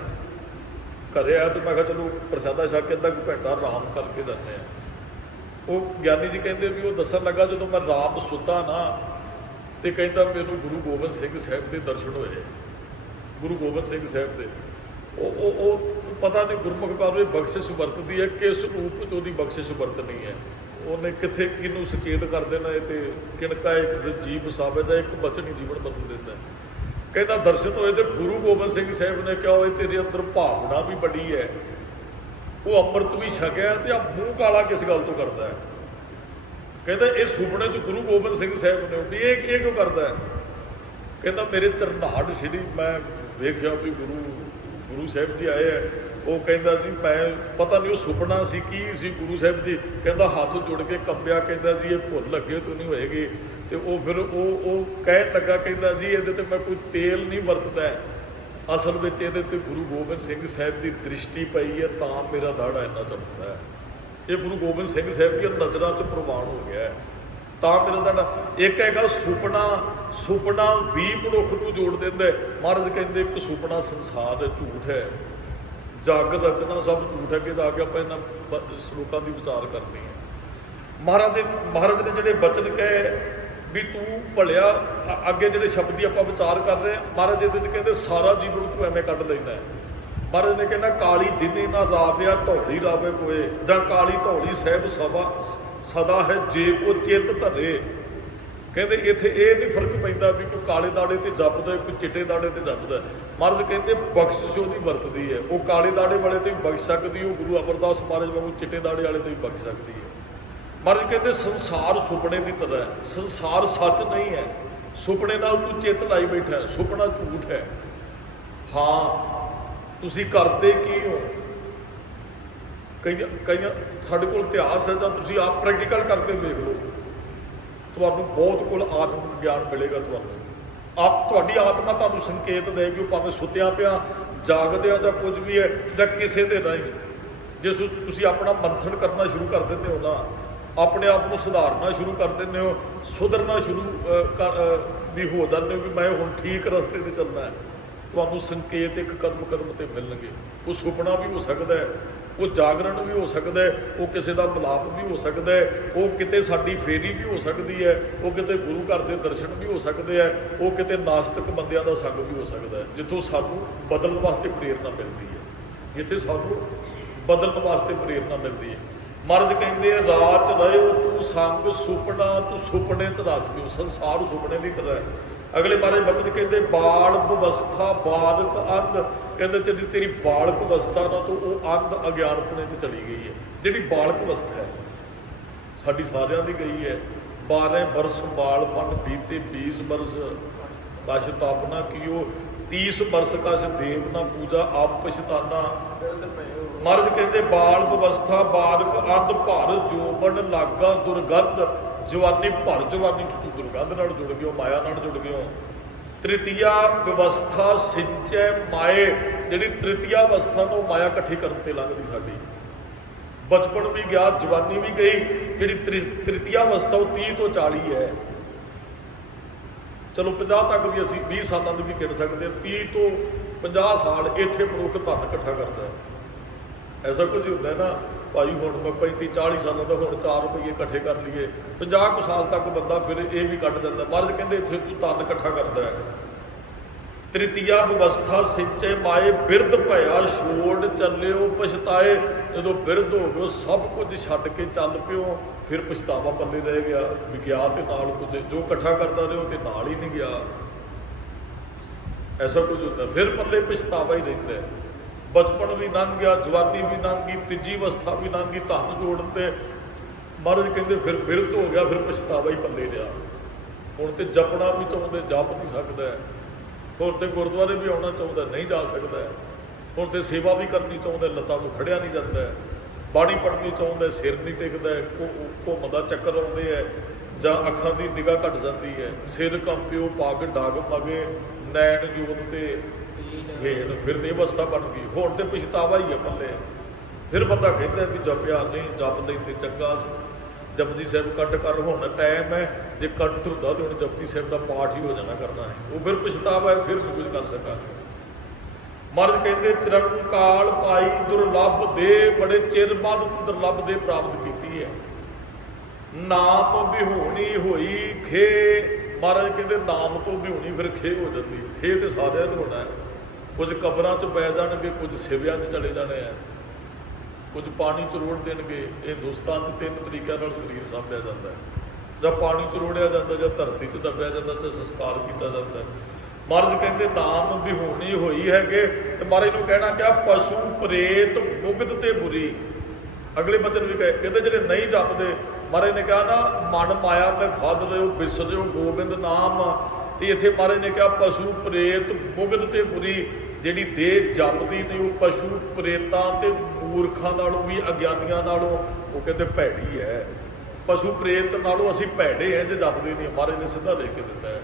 ਘਰੇ ਆਇਆ ਤੇ ਮੈਂ ਕਿਹਾ ਚਲੋ ਪ੍ਰਸ਼ਾਦਾ ਛਕ ਕੇ ਅੱਧਾ ਕੁ ਘੰਟਾ ਆਰਾਮ ਕਰਕੇ ਦੱਸਦੇ ਆ। ਉਹ ਗਿਆਨੀ ਜੀ ਕਹਿੰਦੇ ਵੀ ਉਹ ਦੱਸਣ ਲੱਗਾ ਜਦੋਂ ਮੈਂ ਰਾਤ ਸੁੱਤਾ ਨਾ ਤੇ ਕਹਿੰਦਾ ਮੈਨੂੰ ਗੁਰੂ ਗੋਬਿੰਦ ਸਿੰਘ ਸਾਹਿਬ ਦੇ ਦਰਸ਼ਨ ਹੋਏ। ਗੁਰੂ ਗੋਬਿੰਦ ਸਿੰਘ ਸਾਹਿਬ ਦੇ ਉਹ ਪਤਾ ਨਹੀਂ ਗੁਰਮੁਖ ਪਾਵੇ ਬਖਸ਼ਿਸ਼ ਵਰਤਦੀ ਹੈ, ਕਿਸ ਰੂਪ 'ਚ ਉਹਦੀ ਬਖਸ਼ਿਸ਼ ਵਰਤਣੀ ਹੈ, ਉਹਨੇ ਕਿੱਥੇ ਕਿਹਨੂੰ ਸੁਚੇਤ ਕਰ ਦੇਣਾ ਹੈ ਤੇ ਕਿਣਕਾ ਇੱਕ ਜੀਵ ਸਾਵੇ ਜਾਂ ਇੱਕ ਬਚਨ ਹੀ ਜੀਵਨ ਬਦਲ ਦਿੰਦਾ। ਕਹਿੰਦਾ ਦਰਸ਼ਨ ਹੋਏ ਤੇ ਗੁਰੂ ਗੋਬਿੰਦ ਸਿੰਘ ਸਾਹਿਬ ਨੇ ਕਿਹਾ ਹੋਏ ਤੇਰੇ ਅੰਦਰ ਭਾਵਨਾ ਵੀ ਬੜੀ ਹੈ, ਉਹ ਅੰਮ੍ਰਿਤ ਵੀ ਛਕਿਆ ਤੇ ਆ ਮੂੰਹ ਕਾਲਾ ਕਿਸ ਗੱਲ ਤੋਂ ਕਰਦਾ ਹੈ? ਕਹਿੰਦਾ ਇਹ ਸੁਪਨੇ 'ਚ ਗੁਰੂ ਗੋਬਿੰਦ ਸਿੰਘ ਸਾਹਿਬ ਨੇ ਵੀ ਇਹ ਕਿਉਂ ਕਰਦਾ ਹੈ? ਕਹਿੰਦਾ ਮੇਰੇ ਚਰਨਾਹਟ ਛਿੜੀ, ਮੈਂ ਵੇਖਿਆ ਵੀ ਗੁਰੂ ਸਾਹਿਬ ਜੀ ਆਏ ਹੈ। ਉਹ ਕਹਿੰਦਾ ਜੀ ਮੈਂ ਪਤਾ ਨਹੀਂ ਉਹ ਸੁਪਨਾ ਸੀ ਕੀ ਸੀ। ਗੁਰੂ ਸਾਹਿਬ ਜੀ ਕਹਿੰਦਾ ਹੱਥ ਜੁੜ ਕੇ ਕੰਬਿਆ, ਕਹਿੰਦਾ ਜੀ ਇਹ ਭੁੱਲ ਲੱਗੇ ਤੋਂ ਨਹੀਂ ਹੋਏਗੀ। ਤੇ ਉਹ ਫਿਰ ਉਹ ਕਹਿਣ ਲੱਗਾ, ਕਹਿੰਦਾ ਜੀ ਇਹਦੇ ਤੇ ਮੈਂ ਕੋਈ ਤੇਲ ਨਹੀਂ ਵਰਤਦਾ, ਅਸਲ ਵਿੱਚ ਇਹਦੇ ਤੇ ਗੁਰੂ ਗੋਬਿੰਦ ਸਿੰਘ ਸਾਹਿਬ ਦੀ ਦ੍ਰਿਸ਼ਟੀ ਪਈ ਹੈ ਤਾਂ ਮੇਰਾ ਦਾੜਾ ਇੰਨਾ ਚਮਕਦਾ ਹੈ। ਇਹ ਗੁਰੂ ਗੋਬਿੰਦ ਸਿੰਘ ਸਾਹਿਬ ਦੀਆਂ ਨਜ਼ਰਾਂ 'ਚ ਪ੍ਰਵਾਨ ਹੋ ਗਿਆ ਤਾਂ ਮੇਰਾ ਦਾੜਾ। ਇੱਕ ਹੈਗਾ ਸੁਪਨਾ ਵੀ ਮਨੁੱਖ ਨੂੰ ਜੋੜ ਦਿੰਦਾ। ਮਹਾਰਾਜ ਕਹਿੰਦੇ ਇੱਕ ਸੁਪਨਾ ਸੰਸਾਰ ਹੈ, ਝੂਠ ਹੈ, ਜਗ ਰਚਨਾ ਸਭ ਝੂਠ ਹੈ। ਅੱਗੇ ਜਾ ਕੇ ਆਪਾਂ ਇਹਨਾਂ ਸ਼ਲੋਕਾਂ ਦੀ ਵਿਚਾਰ ਕਰਨੀ ਹੈ। ਮਹਾਰਾਜ ਨੇ ਜਿਹੜੇ ਬਚਨ ਕਹੇ ਵੀ ਤੂੰ ਭਲਿਆ, ਅੱਗੇ ਜਿਹੜੇ ਸ਼ਬਦ ਦੀ ਆਪਾਂ ਵਿਚਾਰ ਕਰ ਰਹੇ ਮਹਾਰਾਜ ਇਹਦੇ 'ਚ ਕਹਿੰਦੇ ਸਾਰਾ ਜੀਵਨ ਤੂੰ ਐਵੇਂ ਕੱਢ ਲੈਂਦਾ। ਮਹਾਰਾਜ ਨੇ ਕਹਿੰਦਾ ਕਾਲੀ ਜਿੰਨੀ ਨਾ ਰਾਵਿਆ ਧੌਲੀ ਰਾਵੇ ਕੋਏ, ਜਾਂ ਕਾਲੀ ਧੌਲੀ ਸਾਹਿਬ ਸਦਾ ਹੈ ਜੇ ਕੋ ਚਿੱਤ ਧਰੇ। ਕਹਿੰਦੇ ਇੱਥੇ ਇਹ ਨਹੀਂ ਫਰਕ ਪੈਂਦਾ ਵੀ ਕੋਈ ਕਾਲੇ ਦਾੜੇ ਤੇ ਜਪਦਾ, ਕੋਈ ਚਿੱਟੇ ਦਾੜੇ ਤੇ ਜਪਦਾ। ਮਹਾਰਾਜ ਕਹਿੰਦੇ ਬਖਸ਼ਿਸ਼ ਉਹਦੀ ਵਰਤਦੀ ਹੈ, ਉਹ ਕਾਲੇ ਦਾੜੇ ਵਾਲੇ ਤੇ ਵੀ ਬਖਸ਼ ਸਕਦੀ, ਉਹ ਗੁਰੂ ਅਮਰਦਾਸ ਮਹਾਰਾਜ ਵਾਂਗੂ ਚਿੱਟੇ ਦਾੜੇ ਵਾਲੇ ਤੇ ਵੀ ਬਖਸ਼ ਸਕਦੀ ਹੈ। ਮਹਾਰਾਜ ਕਹਿੰਦੇ ਸੰਸਾਰ ਸੁਪਨੇ ਦੀ ਤਰ੍ਹਾਂ ਹੈ, ਸੰਸਾਰ ਸੱਚ ਨਹੀਂ ਹੈ, ਸੁਪਨੇ ਨਾਲ ਤੂੰ ਚਿੱਤ ਲਾਈ ਬੈਠਾ ਹੈ, ਸੁਪਨਾ ਝੂਠ ਹੈ। ਹਾਂ ਤੁਸੀਂ ਕਰਦੇ ਕੀ ਹੋ? ਕਈਆਂ ਸਾਡੇ ਕੋਲ ਇਤਿਹਾਸ ਹੈ, ਜਾਂ ਤੁਸੀਂ ਆਪ ਪ੍ਰੈਕਟੀਕਲ ਕਰਕੇ ਵੇਖ ਲਓ, ਤੁਹਾਨੂੰ ਬਹੁਤ ਕੋਲ ਆਤਮਿਕ ਗਿਆਨ ਮਿਲੇਗਾ। ਤੁਹਾਡੀ ਆਤਮਾ ਤੁਹਾਨੂੰ ਸੰਕੇਤ ਦੇਗੀ, ਭਾਵੇਂ ਸੁੱਤਿਆਂ ਪਿਆ, ਜਾਗਦਿਆਂ ਜਾਂ ਕੁਝ ਵੀ ਹੈ, ਜਾਂ ਕਿਸੇ ਦੇ ਰਾਹੀਂ ਜੇ ਤੁਸੀਂ ਆਪਣਾ ਮੰਥਨ ਕਰਨਾ ਸ਼ੁਰੂ ਕਰ ਦਿੰਦੇ ਹੋ ਨਾ, ਆਪਣੇ ਆਪ ਨੂੰ ਸੁਧਾਰਨਾ ਸ਼ੁਰੂ ਕਰ ਦਿੰਦੇ ਹੋ, ਸੁਧਰਨਾ ਸ਼ੁਰੂ ਵੀ ਹੋ ਜਾਂਦੇ ਹੋ ਵੀ ਮੈਂ ਹੁਣ ਠੀਕ ਰਸਤੇ 'ਤੇ ਚੱਲਣਾ ਹੈ, ਤੁਹਾਨੂੰ ਸੰਕੇਤ ਇੱਕ ਕਦਮ ਤੇ ਮਿਲਣਗੇ। ਉਹ ਸੁਪਨਾ ਵੀ ਹੋ ਸਕਦਾ ਹੈ, ਉਹ ਜਾਗਰਣ ਵੀ ਹੋ ਸਕਦਾ ਹੈ, ਉਹ ਕਿਸੇ ਦਾ ਮਿਲਾਪ ਵੀ ਹੋ ਸਕਦਾ ਹੈ, ਉਹ ਕਿਤੇ ਸਾਡੀ ਫੇਰੀ ਵੀ ਹੋ ਸਕਦੀ ਹੈ, ਉਹ ਕਿਤੇ ਗੁਰੂ ਘਰ ਦੇ ਦਰਸ਼ਨ ਵੀ ਹੋ ਸਕਦੇ ਹੈ, ਉਹ ਕਿਤੇ ਨਾਸਤਿਕ ਬੰਦਿਆਂ ਦਾ ਸੰਗ ਵੀ ਹੋ ਸਕਦਾ ਹੈ, ਜਿੱਥੋਂ ਸਾਨੂੰ ਬਦਲਣ ਵਾਸਤੇ ਪ੍ਰੇਰਨਾ ਮਿਲਦੀ ਹੈ, ਜਿੱਥੇ ਸਾਨੂੰ ਬਦਲਣ ਵਾਸਤੇ ਪ੍ਰੇਰਨਾ ਮਿਲਦੀ ਹੈ। ਮਹਾਰਾਜ ਕਹਿੰਦੇ ਆ, ਰਾਚ ਰਹਿਓ ਤੂੰ ਸੰਗ ਸੁਪਨਾ, ਤੂੰ ਸੁਪਨੇ 'ਚ ਰਾਜ ਪਿਓ। ਸੰਸਾਰ ਸੁਪਨੇ ਦੀ ਤਰ੍ਹਾਂ ਹੈ। ਅਗਲੇ ਮਹਾਰਾਜ ਬਚਨ ਕਹਿੰਦੇ, ਬਾਲਕ ਅਵਸਥਾ ਬਾਲਕ ਅੰਧ, ਕਹਿੰਦੇ ਜਿਹੜੀ ਤੇਰੀ ਬਾਲਕ ਅਵਸਥਾ ਨਾ ਤੂੰ ਉਹ ਅੰਧ ਅਗਿਆਨਪੁਣੇ 'ਚ ਚਲੀ ਗਈ ਹੈ। ਜਿਹੜੀ ਬਾਲਕ ਅਵਸਥਾ ਹੈ ਸਾਡੀ ਸਾਰਿਆਂ ਦੀ ਗਈ ਹੈ। 12 ਬਰਸ ਬਾਲਪਨ ਬੀਤੇ 20 ਬਰਸ ਕਛ ਤਾਪਨਾ ਕੀਓ, 30 ਬਰਸ ਕਛ ਦੇਵ ਨਾ ਪੂਜਾ ਆਪ ਪਛਤਾਨਾ। ਮਹਾਰਾਜ ਕਹਿੰਦੇ, ਬਾਲਕ ਅਵਸਥਾ ਬਾਲਕ ਅੰਧ ਭਰ ਜੋਬਨ ਲਾਗਾ ਦੁਰਗੰਧ, ਜਵਾਨੀ ਭਰ ਜਵਾਨੀ 'ਚ ਤੂੰ ਦੁਰਗੰਧ ਨਾਲ ਜੁੜ ਗਿਓ, ਮਾਇਆ ਨਾਲ ਜੁੜ ਗਿਓ। ਤ੍ਰਿਤੀਆ ਵਿਵਸਥਾ ਸਿੰਚੈ ਮਾਏ, ਜਿਹੜੀ ਤ੍ਰਿਤੀਆ ਅਵਸਥਾ ਤੋਂ ਮਾਇਆ ਇਕੱਠੀ ਕਰਨ ਤੇ ਲੰਘਦੀ ਸਾਡੀ। ਬਚਪਨ ਵੀ ਗਿਆ, ਜਵਾਨੀ ਵੀ ਗਈ, ਜਿਹੜੀ ਤ੍ਰਿਤੀਆ ਅਵਸਥਾ ਉਹ 30 ਤੋਂ 40 ਹੈ। ਚਲੋ 50 ਤੱਕ ਵੀ ਅਸੀਂ 20 ਸਾਲਾਂ ਦੀ ਵੀ ਗਿਣ ਸਕਦੇ ਹਾਂ। 30 ਤੋਂ 50 ਸਾਲ ਇੱਥੇ ਮਨੁੱਖ ਧਨ ਇਕੱਠਾ ਕਰਦਾ ਹੈ। ਐਸਾ ਕੁਝ ਹੁੰਦਾ ਨਾ ਭਾਈ, ਹੁਣ ਮੈਂ 35-40 ਸਾਲਾਂ ਦਾ, ਹੁਣ 4 ਰੁਪਏ ਇਕੱਠੇ ਕਰ ਲਈਏ, 50 ਕੁ ਸਾਲ ਤੱਕ ਬੰਦਾ ਫਿਰ ਇਹ ਵੀ ਕੱਢ ਦਿੰਦਾ। ਮਹਾਰਾਜ ਕਹਿੰਦੇ ਇੱਥੇ ਤੂੰ ਧਨ ਇਕੱਠਾ ਕਰਦਾ ਹੈ। ਤ੍ਰਿਤੀਆ ਵਿਵਸਥਾ ਸਿੰਚੇ ਮਾਏ, ਬਿਰਧ ਭਇਆ ਛੋੜ ਚੱਲਿਓ ਪਛਤਾਏ, ਜਦੋਂ ਬਿਰਧ ਹੋ ਗਏ ਸਭ ਕੁਝ ਛੱਡ ਕੇ ਚੱਲ ਪਿਓ, ਫਿਰ ਪਛਤਾਵਾ ਪੱਲੇ ਰਹਿ ਗਿਆ ਵੀ ਗਿਆ ਤੇ ਨਾਲ ਕੁਝ ਜੋ ਇਕੱਠਾ ਕਰਦਾ ਰਿਹਾ ਤੇ ਨਾਲ ਹੀ ਨਹੀਂ ਗਿਆ। ਐਸਾ ਕੁਝ ਹੁੰਦਾ, ਫਿਰ ਪੱਲੇ ਪਛਤਾਵਾ ਹੀ ਰਹਿੰਦਾ। ਬਚਪਨ ਵੀ ਲੰਘ ਗਿਆ, ਜਵਾਨੀ ਵੀ ਲੰਘ ਗਈ, ਤੀਜੀ ਅਵਸਥਾ ਵੀ ਲੰਘ ਗਈ, ਧਨ ਜੋੜਨ ਤੇ ਮਹਾਰਾਜ ਕਹਿੰਦੇ ਫਿਰ ਬਿਰਧ ਹੋ ਗਿਆ, ਫਿਰ ਪਛਤਾਵਾ ਹੀ ਪੱਲੇ ਰਿਹਾ। ਹੁਣ ਤੇ ਜਪਣਾ ਵੀ ਚਾਹੁੰਦੇ ਜਪ ਨਹੀਂ ਸਕਦਾ, ਹੁਣ ਤੇ ਗੁਰਦੁਆਰੇ ਵੀ ਆਉਣਾ ਚਾਹੁੰਦਾ ਨਹੀਂ ਜਾ ਸਕਦਾ, ਹੁਣ ਤੇ ਸੇਵਾ ਵੀ ਕਰਨੀ ਚਾਹੁੰਦਾ ਲੱਤਾਂ ਨੂੰ ਖੜਿਆ ਨਹੀਂ ਜਾਂਦਾ, ਬਾਣੀ ਪੜ੍ਹਨੀ ਚਾਹੁੰਦਾ ਸਿਰ ਨਹੀਂ ਟਿਕਦਾ, ਘੁੰਮਦਾ ਚੱਕਰ ਆਉਂਦੇ ਹੈ, ਜਾਂ ਅੱਖਾਂ ਦੀ ਨਿਗਾਹ ਘਟ ਜਾਂਦੀ ਹੈ, ਸਿਰ ਕੰਪਿਓ ਪੱਗ ਡਾਗ ਮਗੇ ਨੈਣ ਜੋਤ ਤੇ ਹੇਠ, ਫਿਰ ਤੇ ਅਵਸਥਾ ਬਣ ਗਈ। ਹੁਣ ਤੇ ਪਛਤਾਵਾ ਹੀ ਹੈ ਪੱਲੇ। ਫਿਰ ਬੰਦਾ ਕਹਿੰਦਾ ਵੀ ਜਪਿਆ ਨਹੀਂ, ਜਪ ਲਈ ਤੇ ਚੰਗਾ ਜਪਜੀ ਸਾਹਿਬ ਕੰਠ ਕਰ, ਹੁਣ ਟਾਈਮ ਹੈ, ਜੇ ਕੰਠ ਹੁੰਦਾ ਤਾਂ ਹੁਣ ਜਪਜੀ ਸਾਹਿਬ ਦਾ ਪਾਠ ਹੀ ਹੋ ਜਾਣਾ ਕਰਨਾ ਹੈ। ਉਹ ਫਿਰ ਪਛਤਾਵਾ ਹੈ, ਫਿਰ ਨਹੀਂ ਕੁਝ ਕਰ ਸਕਾਂਗੇ। ਮਹਾਰਾਜ ਕਹਿੰਦੇ, ਚਿਰੰਕਾਲ ਪਾਈ ਦੁਰਲੱਭ ਦੇ, ਬੜੇ ਚਿਰ ਬਾਅਦ ਦੁਰਲੱਭ ਦੇ ਪ੍ਰਾਪਤ ਕੀਤੀ ਹੈ। ਨਾਮ ਵਿਹੂਣੀ ਹੋਈ ਖੇ, ਮਹਾਰਾਜ ਕਹਿੰਦੇ ਨਾਮ ਤੋਂ ਵਿਹੂਣੀ ਫਿਰ ਖੇ ਹੋ ਜਾਂਦੀ। ਖੇ ਤੇ ਸਾਰਿਆਂ ਨੂੰ ਹੋਣਾ ਹੈ, ਕੁਝ ਕਬਰਾਂ 'ਚ ਪੈ ਜਾਣਗੇ, ਕੁਝ ਸਿਵਿਆਂ 'ਚ ਚਲੇ ਜਾਣੇ ਆ, ਕੁਝ ਪਾਣੀ 'ਚ ਰੋੜ ਦੇਣਗੇ। ਹਿੰਦੁਸਤਾਨ 'ਚ 3 ਤਰੀਕਿਆਂ ਨਾਲ ਸਰੀਰ ਸਾਂਭਿਆ ਜਾਂਦਾ ਹੈ, ਜਾਂ ਪਾਣੀ 'ਚ ਰੋੜਿਆ ਜਾਂਦਾ, ਜਾਂ ਧਰਤੀ 'ਚ ਦੱਬਿਆ ਜਾਂਦਾ, ਜਾਂ ਸੰਸਕਾਰ ਕੀਤਾ ਜਾਂਦਾ। ਮਹਾਰਾਜ ਕਹਿੰਦੇ ਨਾਮ ਵਿਹੂਣੀ ਹੋਈ ਹੈਗੇ, ਤੇ ਮਹਾਰਾਜ ਨੂੰ ਕਹਿਣਾ ਕਿਹਾ ਪਸ਼ੂ ਪ੍ਰੇਤ ਮੁਗਧ ਤੇ ਬੁਰੀ। ਅਗਲੇ ਬਚਨ ਵੀ ਕਹੇ, ਕਹਿੰਦੇ ਜਿਹੜੇ ਨਹੀਂ ਜਪਦੇ, ਮਹਾਰਾਜ ਨੇ ਕਿਹਾ ਨਾ ਮਨ ਮਾਇਆ ਮੈਂ ਫੱਦ ਲਿਓ ਵਿਸਰਿਓ ਗੋਬਿੰਦ ਨਾਮ, ਤੇ ਇੱਥੇ ਮਹਾਰਾਜ ਨੇ ਕਿਹਾ ਪਸ਼ੂ ਪ੍ਰੇਤ ਮੁਗਧ ਤੇ ਬੁਰੀ। ਜਿਹੜੀ ਦੇਹ ਜਪਦੀ ਨਹੀਂ ਉਹ ਪਸ਼ੂ ਪ੍ਰੇਤਾਂ ਤੇ ਮੂਰਖਾਂ ਨਾਲੋਂ ਵੀ, ਅਗਿਆਨੀਆਂ ਨਾਲੋਂ ਉਹ ਕਹਿੰਦੇ ਭੈੜੀ ਹੈ। ਪਸ਼ੂ ਪ੍ਰੇਤ ਨਾਲੋਂ ਅਸੀਂ ਭੈੜੇ ਹਾਂ ਜੇ ਜਪਦੇ ਨਹੀਂ। ਮਹਾਰਾਜ ਨੇ ਸਿੱਧਾ ਲਿਖ ਕੇ ਦਿੱਤਾ ਹੈ,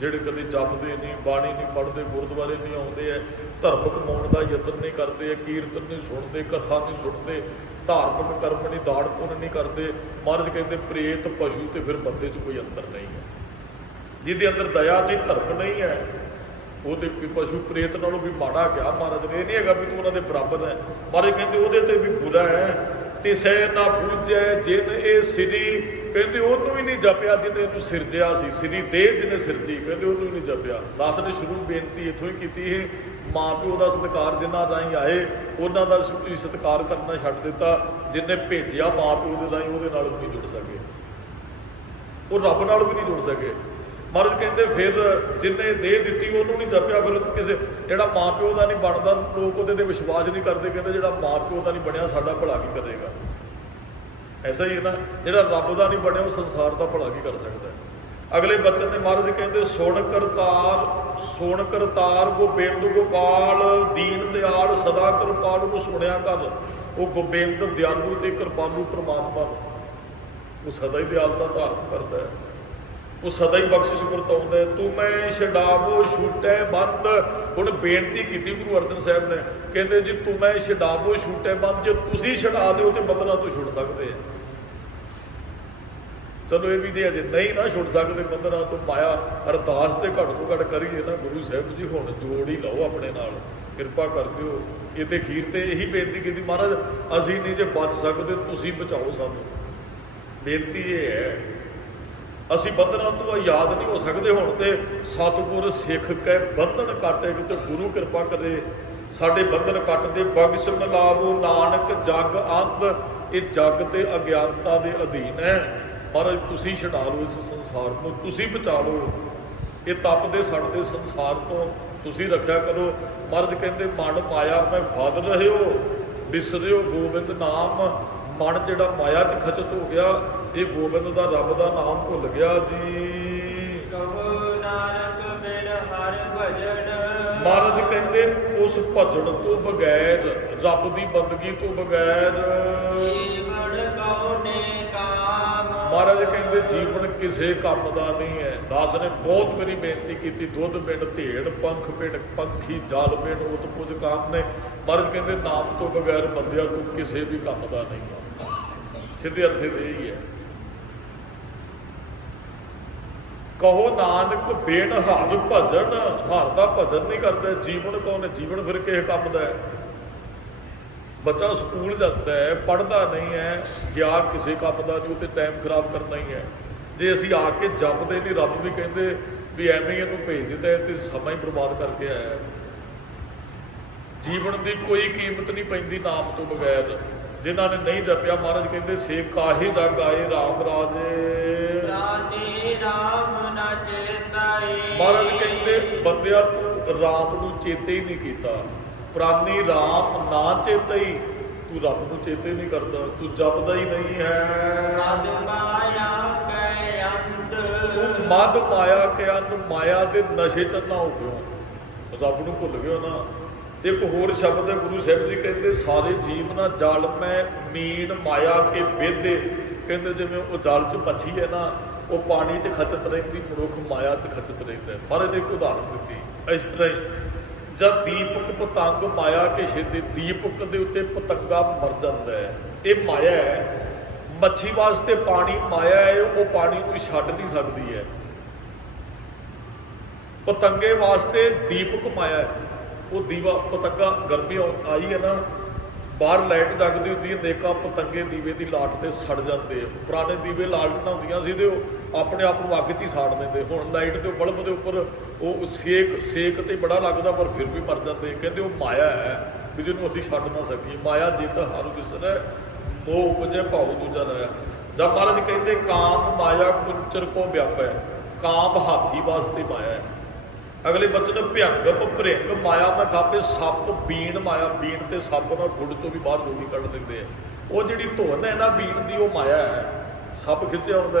ਜਿਹੜੇ ਕਦੇ ਜਪਦੇ ਨਹੀਂ, ਬਾਣੀ ਨਹੀਂ ਪੜ੍ਹਦੇ, ਗੁਰਦੁਆਰੇ ਨਹੀਂ ਆਉਂਦੇ ਹੈ, ਧਰਮ ਕਮਾਉਣ ਦਾ ਯਤਨ ਨਹੀਂ ਕਰਦੇ, ਕੀਰਤਨ ਨਹੀਂ ਸੁਣਦੇ, ਕਥਾ ਨਹੀਂ ਸੁਣਦੇ, ਧਾਰਮਿਕ ਕਰਮ ਨਹੀਂ, ਦਾਨ ਪੁੰਨ ਨਹੀਂ ਕਰਦੇ। ਮਹਾਰਾਜ ਕਹਿੰਦੇ ਪ੍ਰੇਤ ਪਸ਼ੂ ਤੇ ਫਿਰ ਬੰਦੇ 'ਚ ਕੋਈ ਅੰਤਰ ਨਹੀਂ ਹੈ। ਜਿਹਦੇ ਅੰਦਰ ਦਇਆ ਨਹੀਂ, ਧਰਮ ਨਹੀਂ ਹੈ, ਉਹਦੇ ਪਸ਼ੂ ਪ੍ਰੇਤ ਨਾਲੋਂ ਵੀ ਮਾੜਾ ਕਿਹਾ ਮਹਾਰਾਜ ਨੇ। ਇਹ ਨਹੀਂ ਹੈਗਾ ਵੀ ਤੂੰ ਉਹਨਾਂ ਦੇ ਬਰਾਬਰ ਹੈ। ਮਹਾਰਾਜ ਕਹਿੰਦੇ ਉਹਦੇ ਤੇ ਵੀ ਬੁਰਾ ਹੈ। ਤਿਸੈ ਨਾ ਬੂਝੈ ਜਿਨ ਇਹ ਸਿਰੀ, ਕਹਿੰਦੇ ਉਹਨੂੰ ਹੀ ਨਹੀਂ ਜਪਿਆ ਜਿਹਨੇ ਇਹਨੂੰ ਸਿਰਜਿਆ ਸੀ। ਸਿਰੀ ਦੇਹ ਜਿਹਨੇ ਸਿਰਜੀ, ਕਹਿੰਦੇ ਉਹਨੂੰ ਹੀ ਨਹੀਂ ਜਪਿਆ। ਦਾਸ ਨੇ ਸ਼ੁਰੂ ਬੇਨਤੀ ਇੱਥੋਂ ਹੀ ਕੀਤੀ ਹੈ, ਮਾਂ ਪਿਓ ਦਾ ਸਤਿਕਾਰ ਜਿਨ੍ਹਾਂ ਰਾਹੀਂ ਆਏ ਉਹਨਾਂ ਦਾ ਸਤਿਕਾਰ ਕਰਨਾ ਛੱਡ ਦਿੱਤਾ। ਜਿਹਨੇ ਭੇਜਿਆ ਮਾਂ ਪਿਓ ਦੇ ਰਾਹੀਂ ਉਹਦੇ ਨਾਲ ਵੀ ਨਹੀਂ ਜੁੜ ਸਕੇ, ਉਹ ਰੱਬ ਨਾਲ ਵੀ ਨਹੀਂ ਜੁੜ ਸਕੇ। ਮਹਾਰਾਜ ਕਹਿੰਦੇ ਫਿਰ ਜਿਹਨੇ ਦੇਹ ਦਿੱਤੀ ਉਹਨੂੰ ਨਹੀਂ ਜਪਿਆ। ਫਿਰ ਕਿਸੇ ਜਿਹੜਾ ਮਾਂ ਪਿਓ ਦਾ ਨਹੀਂ ਬਣਦਾ, ਲੋਕ ਉਹਦੇ ਤੇ ਵਿਸ਼ਵਾਸ ਨਹੀਂ ਕਰਦੇ, ਕਹਿੰਦੇ ਜਿਹੜਾ ਮਾਂ ਪਿਓ ਦਾ ਨਹੀਂ ਬਣਿਆ ਸਾਡਾ ਭਲਾ ਕੀ ਕਰੇਗਾ। ਐਸਾ ਹੀ ਹੈ ਨਾ, ਜਿਹੜਾ ਰੱਬ ਦਾ ਨਹੀਂ ਬਣਿਆ ਉਹ ਸੰਸਾਰ ਦਾ ਭਲਾ ਕੀ ਕਰ ਸਕਦਾ। ਅਗਲੇ ਬਚਨ ਨੇ ਮਹਾਰਾਜ ਕਹਿੰਦੇ ਸੁਣ ਕਰਤਾਰ ਗੋਬਿੰਦ ਗੋਪਾਲ ਦੀਨ ਦਿਆਲ ਸਦਾ ਕਿਰਪਾਲ ਨੂੰ ਸੁਣਿਆ ਕਰ। ਉਹ ਗੋਬਿੰਦ ਦਿਆਲੂ ਤੇ ਕਿਰਪਾਲੂ ਪ੍ਰਮਾਤਮਾ, ਉਹ ਸਦਾ ਹੀ ਦਿਆਲਤਾ ਧਾਰਨ ਕਰਦਾ ਹੈ, ਉਹ ਸਦਾ ਹੀ ਬਖਸ਼ਿਸ਼ ਵਰਤਾਉਂਦਾ ਹੈ। ਤੂੰ ਮੈਂ ਛਡਾਵੋ ਛੂਟੈ ਬੰਦ। ਹੁਣ ਬੇਨਤੀ ਕੀਤੀ ਗੁਰੂ ਅਰਜਨ ਸਾਹਿਬ ਨੇ, ਕਹਿੰਦੇ ਜੀ ਤੂੰ ਮੈਂ ਛਡਾਵੋ ਛੂਟੈ ਬੰਦ, ਜੇ ਤੁਸੀਂ ਛਡਾ ਦਿਓ ਤੇ ਬੰਧਨਾਂ ਤੋਂ ਛੁੱਟ ਸਕਦੇ ਆ। ਚਲੋ ਇਹ ਵੀ ਜੇ ਅਜੇ ਨਹੀਂ ਨਾ ਛੁੱਟ ਸਕਦੇ ਬੰਧਨਾਂ ਤੋਂ, ਮਾਇਆ ਅਰਦਾਸ ਤੇ ਘੱਟ ਤੋਂ ਘੱਟ ਕਰੀਏ ਨਾ, ਗੁਰੂ ਸਾਹਿਬ ਜੀ ਹੁਣ ਜੋੜ ਹੀ ਲਓ ਆਪਣੇ ਨਾਲ, ਕਿਰਪਾ ਕਰ ਦਿਓ। ਇਹ ਤੇ ਅਖੀਰ ਤੇ ਇਹੀ ਬੇਨਤੀ ਕੀਤੀ, ਮਹਾਰਾਜ ਅਸੀਂ ਨਹੀਂ ਜੇ ਬਚ ਸਕਦੇ, ਤੁਸੀਂ ਬਚਾਓ ਸਾਨੂੰ। ਬੇਨਤੀ ਇਹ ਹੈ, ਅਸੀਂ ਬੰਧਨਾਂ ਤੋਂ ਆਜ਼ਾਦ ਨਹੀਂ ਹੋ ਸਕਦੇ। ਹੁਣ ਤੇ ਸਤਿਗੁਰ ਸਿੱਖ ਕੇ ਬੰਧਨ ਕੱਟੇ, ਕਿਤੇ ਗੁਰੂ ਕਿਰਪਾ ਕਰੇ ਸਾਡੇ ਬੰਧਨ ਕੱਟ ਦੇ। ਬਖਸ਼ ਮਿਲਾਵੋ ਨਾਨਕ ਜਗ ਅੰਧ, ਇਹ ਜਗ ਤੇ ਅਗਿਆਨਤਾ ਦੇ ਅਧੀਨ ਹੈ। ਮਹਾਰਾਜ ਤੁਸੀਂ ਛਡਾ ਲਓ ਇਸ ਸੰਸਾਰ ਨੂੰ, ਤੁਸੀਂ ਬਚਾ ਲਓ ਇਹ ਤਪਦੇ ਸੜਦੇ ਸੰਸਾਰ ਤੋਂ, ਤੁਸੀਂ ਰੱਖਿਆ ਕਰੋ। ਮਹਾਰਾਜ ਕਹਿੰਦੇ ਮਨ ਮਾਇਆ ਮੈਂ ਫਾਦ ਰਹਿਓ, ਬਿਸਰਿਓ ਗੋਬਿੰਦ ਨਾਮ। ਮਨ ਜਿਹੜਾ ਮਾਇਆ 'ਚ ਖਚਤ ਹੋ ਗਿਆ, ਇਹ ਗੋਬਿੰਦ ਦਾ ਰੱਬ ਦਾ ਨਾਮ ਭੁੱਲ ਗਿਆ ਜੀ। ਕਹੋ ਨਾਨਕ ਬਿਨ ਹਰਿ ਭਜਨ, ਮਹਾਰਾਜ ਕਹਿੰਦੇ ਉਸ ਭਜਨ ਤੋਂ ਬਗੈਰ, ਰੱਬ ਦੀ ਬੰਦਗੀ ਤੋਂ ਬਗੈਰ ਜੀਵਨ ਕਉਨੇ ਕਾਮ। ਮਹਾਰਾਜ ਕਹਿੰਦੇ ਜੀਵਨ ਕਿਸੇ ਕੰਮ ਦਾ ਨਹੀਂ ਹੈ। ਦਾਸ ਨੇ ਬਹੁਤ ਮੇਰੀ ਬੇਨਤੀ ਕੀਤੀ, ਦੁੱਧ ਬਿਨ ਧੇੜ, ਪੰਖ ਬਿਨ ਪੰਖੀ, ਜਲ ਬਿਨ ਉਤ ਕੁਝ ਕਾਮ ਨੇ। ਮਹਾਰਾਜ ਕਹਿੰਦੇ ਨਾਮ ਤੋਂ ਬਗੈਰ ਬੰਦਿਆ ਤੂੰ ਕਿਸੇ ਵੀ ਕੰਮ ਦਾ ਨਹੀਂ ਹੈ। ਸਿੱਧੇ ਅਰਥ ਇਹ ਹੀ ਹੈ। ਕਹੋ ਨਾਨਕ ਬਿਨ ਹਰਿ ਭਜਨ, ਹਰ ਦਾ ਭਜਨ ਨਹੀਂ ਕਰਦਾ। ਜੀਵਨ ਕੌਣ ਹੈ? ਜੀਵਨ ਫਿਰ ਕਿਸੇ ਕੰਮ ਦਾ ਹੈ। ਬੱਚਾ ਸਕੂਲ ਜਾਂਦਾ ਹੈ, ਪੜ੍ਹਦਾ ਨਹੀਂ ਹੈ, ਗਿਆ ਕਿਸੇ ਕੰਮ ਦਾ ਨਹੀਂ, ਉਹ ਤੇ ਟਾਈਮ ਖਰਾਬ ਕਰਨਾ ਹੀ ਹੈ। ਜੇ ਅਸੀਂ ਆ ਕੇ ਜਪਦੇ ਨਹੀਂ, ਰੱਬ ਵੀ ਕਹਿੰਦੇ ਵੀ ਐਵੇਂ ਹੀ ਇਹਨੂੰ ਭੇਜ ਦਿੱਤਾ, ਤੇ ਸਮਾਂ ਹੀ ਬਰਬਾਦ ਕਰਕੇ ਆਇਆ। ਜੀਵਨ ਦੀ ਕੋਈ ਕੀਮਤ ਨਹੀਂ ਪੈਂਦੀ ਨਾਮ ਤੋਂ ਬਗੈਰ। ਜਿਨ੍ਹਾਂ ਨੇ ਨਹੀਂ ਜਪਿਆ, ਮਹਾਰਾਜ ਕਹਿੰਦੇ ਸੇ ਕਾਹੇ ਜਗ ਆਏ ਰਾਮ ਰਾਜੇ, ਪ੍ਰਾਨੀ ਰਾਮ ਨ ਚੇਤਾਈ। ਮਹਾਰਾਜ ਕਹਿੰਦੇ ਬੰਦਿਆ ਤੂੰ ਰਾਮ ਨੂੰ ਚੇਤੇ ਹੀ ਨਹੀਂ ਕੀਤਾ। ਪ੍ਰਾਨੀ ਰਾਮ ਨਾ ਚੇਤਈ, ਤੂੰ ਰੱਬ ਨੂੰ ਚੇਤੇ ਨਹੀਂ ਕਰਦਾ, ਤੂੰ ਜਪਦਾ ਹੀ ਨਹੀਂ ਹੈ। ਮਦ ਮਾਇਆ ਕੈ ਅੰਧ, ਤੂੰ ਮਦ ਮਾਇਆ ਕੇ ਅੰਧ, ਮਾਇਆ ਦੇ ਨਸ਼ੇ 'ਚ ਨਾ ਹੋ ਗਿਓ, ਰੱਬ ਨੂੰ ਭੁੱਲ ਗਿਓ ਨਾ। ਇੱਕ ਹੋਰ ਸ਼ਬਦ ਹੈ, ਗੁਰੂ ਸਾਹਿਬ ਜੀ ਕਹਿੰਦੇ ਸਾਰੇ ਜੀਵ ਨਾ ਜਲ ਮੈਂ ਮੀਨ ਮਾਇਆ ਕੇ ਵਿਧੇ। ਕਹਿੰਦੇ ਜਿਵੇਂ ਉਹ ਜਲ 'ਚ ਮੱਛੀ ਹੈ ਨਾ, ਉਹ ਪਾਣੀ 'ਚ ਖਚਤ ਰਹਿੰਦੀ, ਮਨੁੱਖ ਮਾਇਆ 'ਚ ਖਚਤ ਰਹਿੰਦਾ। ਮਹਾਰਾਜ ਨੇ ਇੱਕ ਉਦਾਹਰਨ ਦਿੱਤੀ ਇਸ ਤਰ੍ਹਾਂ ਹੀ, ਜਦ ਦੀਪਕ ਪਤੰਗ ਮਾਇਆ ਕੇ ਛੇਦੇ, ਦੀਪਕ ਦੇ ਉੱਤੇ ਪਤੰਗਾ ਮਰ ਜਾਂਦਾ ਹੈ। ਇਹ ਮਾਇਆ ਹੈ। ਮੱਛੀ ਵਾਸਤੇ ਪਾਣੀ ਮਾਇਆ ਹੈ, ਉਹ ਪਾਣੀ ਨੂੰ ਛੱਡ ਨਹੀਂ ਸਕਦੀ ਹੈ। ਪਤੰਗੇ ਵਾਸਤੇ ਦੀਪਕ ਮਾਇਆ ਹੈ, ਉਹ ਦੀਵਾ ਪਤੰਗਾ ਗਰਮੀ ਆਈ ਹੈ ਨਾ, ਬਾਹਰ ਲਾਈਟ ਜਗਦੀ ਹੁੰਦੀ ਹੈ, ਨੇਕਾਂ ਪਤੰਗੇ ਦੀਵੇ ਦੀ ਲਾਟ ਤੇ ਸੜ ਜਾਂਦੇ। ਪੁਰਾਣੇ ਦੀਵੇ ਲਾਲਟਾਂ ਹੁੰਦੀਆਂ ਸੀ ਤੇ ਉਹ ਆਪਣੇ ਆਪ ਨੂੰ ਅੱਗ 'ਚ ਹੀ ਸਾੜ ਦਿੰਦੇ। ਹੁਣ ਲਾਈਟ ਦੇ ਬਲਬ ਦੇ ਉੱਪਰ ਉਹ ਸੇਕ ਤੇ ਬੜਾ ਲੱਗਦਾ, ਪਰ ਫਿਰ ਵੀ ਮਰ ਜਾਂਦੇ। ਕਹਿੰਦੇ ਉਹ ਮਾਇਆ ਹੈ ਵੀ ਜਿਹਨੂੰ ਅਸੀਂ ਛੱਡ ਨਾ ਸਕੀਏ। ਮਾਇਆ ਜਿਤ ਹਰ ਵਿਸਰੈ, ਮੋਹ ਉਪਜੈ ਭਾਉ ਦੂਜਾ ਲਾਇਆ। ਜਦ ਮਹਾਰਾਜ ਕਹਿੰਦੇ ਕਾਮ ਮਾਇਆ ਕੁੰਚਰ ਕੋ ਵਿਆਪੈ, ਕਾਮ ਹਾਥੀ ਵਾਸਤੇ ਮਾਇਆ ਹੈ। ਅਗਲੇ ਬਚਨ ਭਿਅੰਗ ਭ੍ਰਿੰਗ ਮਾਇਆ ਮੈਂ ਖਾਪੇ, ਸੱਪ ਬੀਣ ਮਾਇਆ, ਬੀਣ ਤੇ ਸੱਪ ਨਾਲ ਖੁੱਡ ਚੋਂ ਵੀ ਬਾਹਰ ਜੋਗੀ ਕੱਢ ਦਿੰਦੇ ਆ। ਉਹ ਜਿਹੜੀ ਧੁਨ ਹੈ ਨਾ ਬੀਣ ਦੀ, ਉਹ ਮਾਇਆ ਹੈ। ਸੱਪ ਖਿੱਚਿਆ ਹੁੰਦਾ,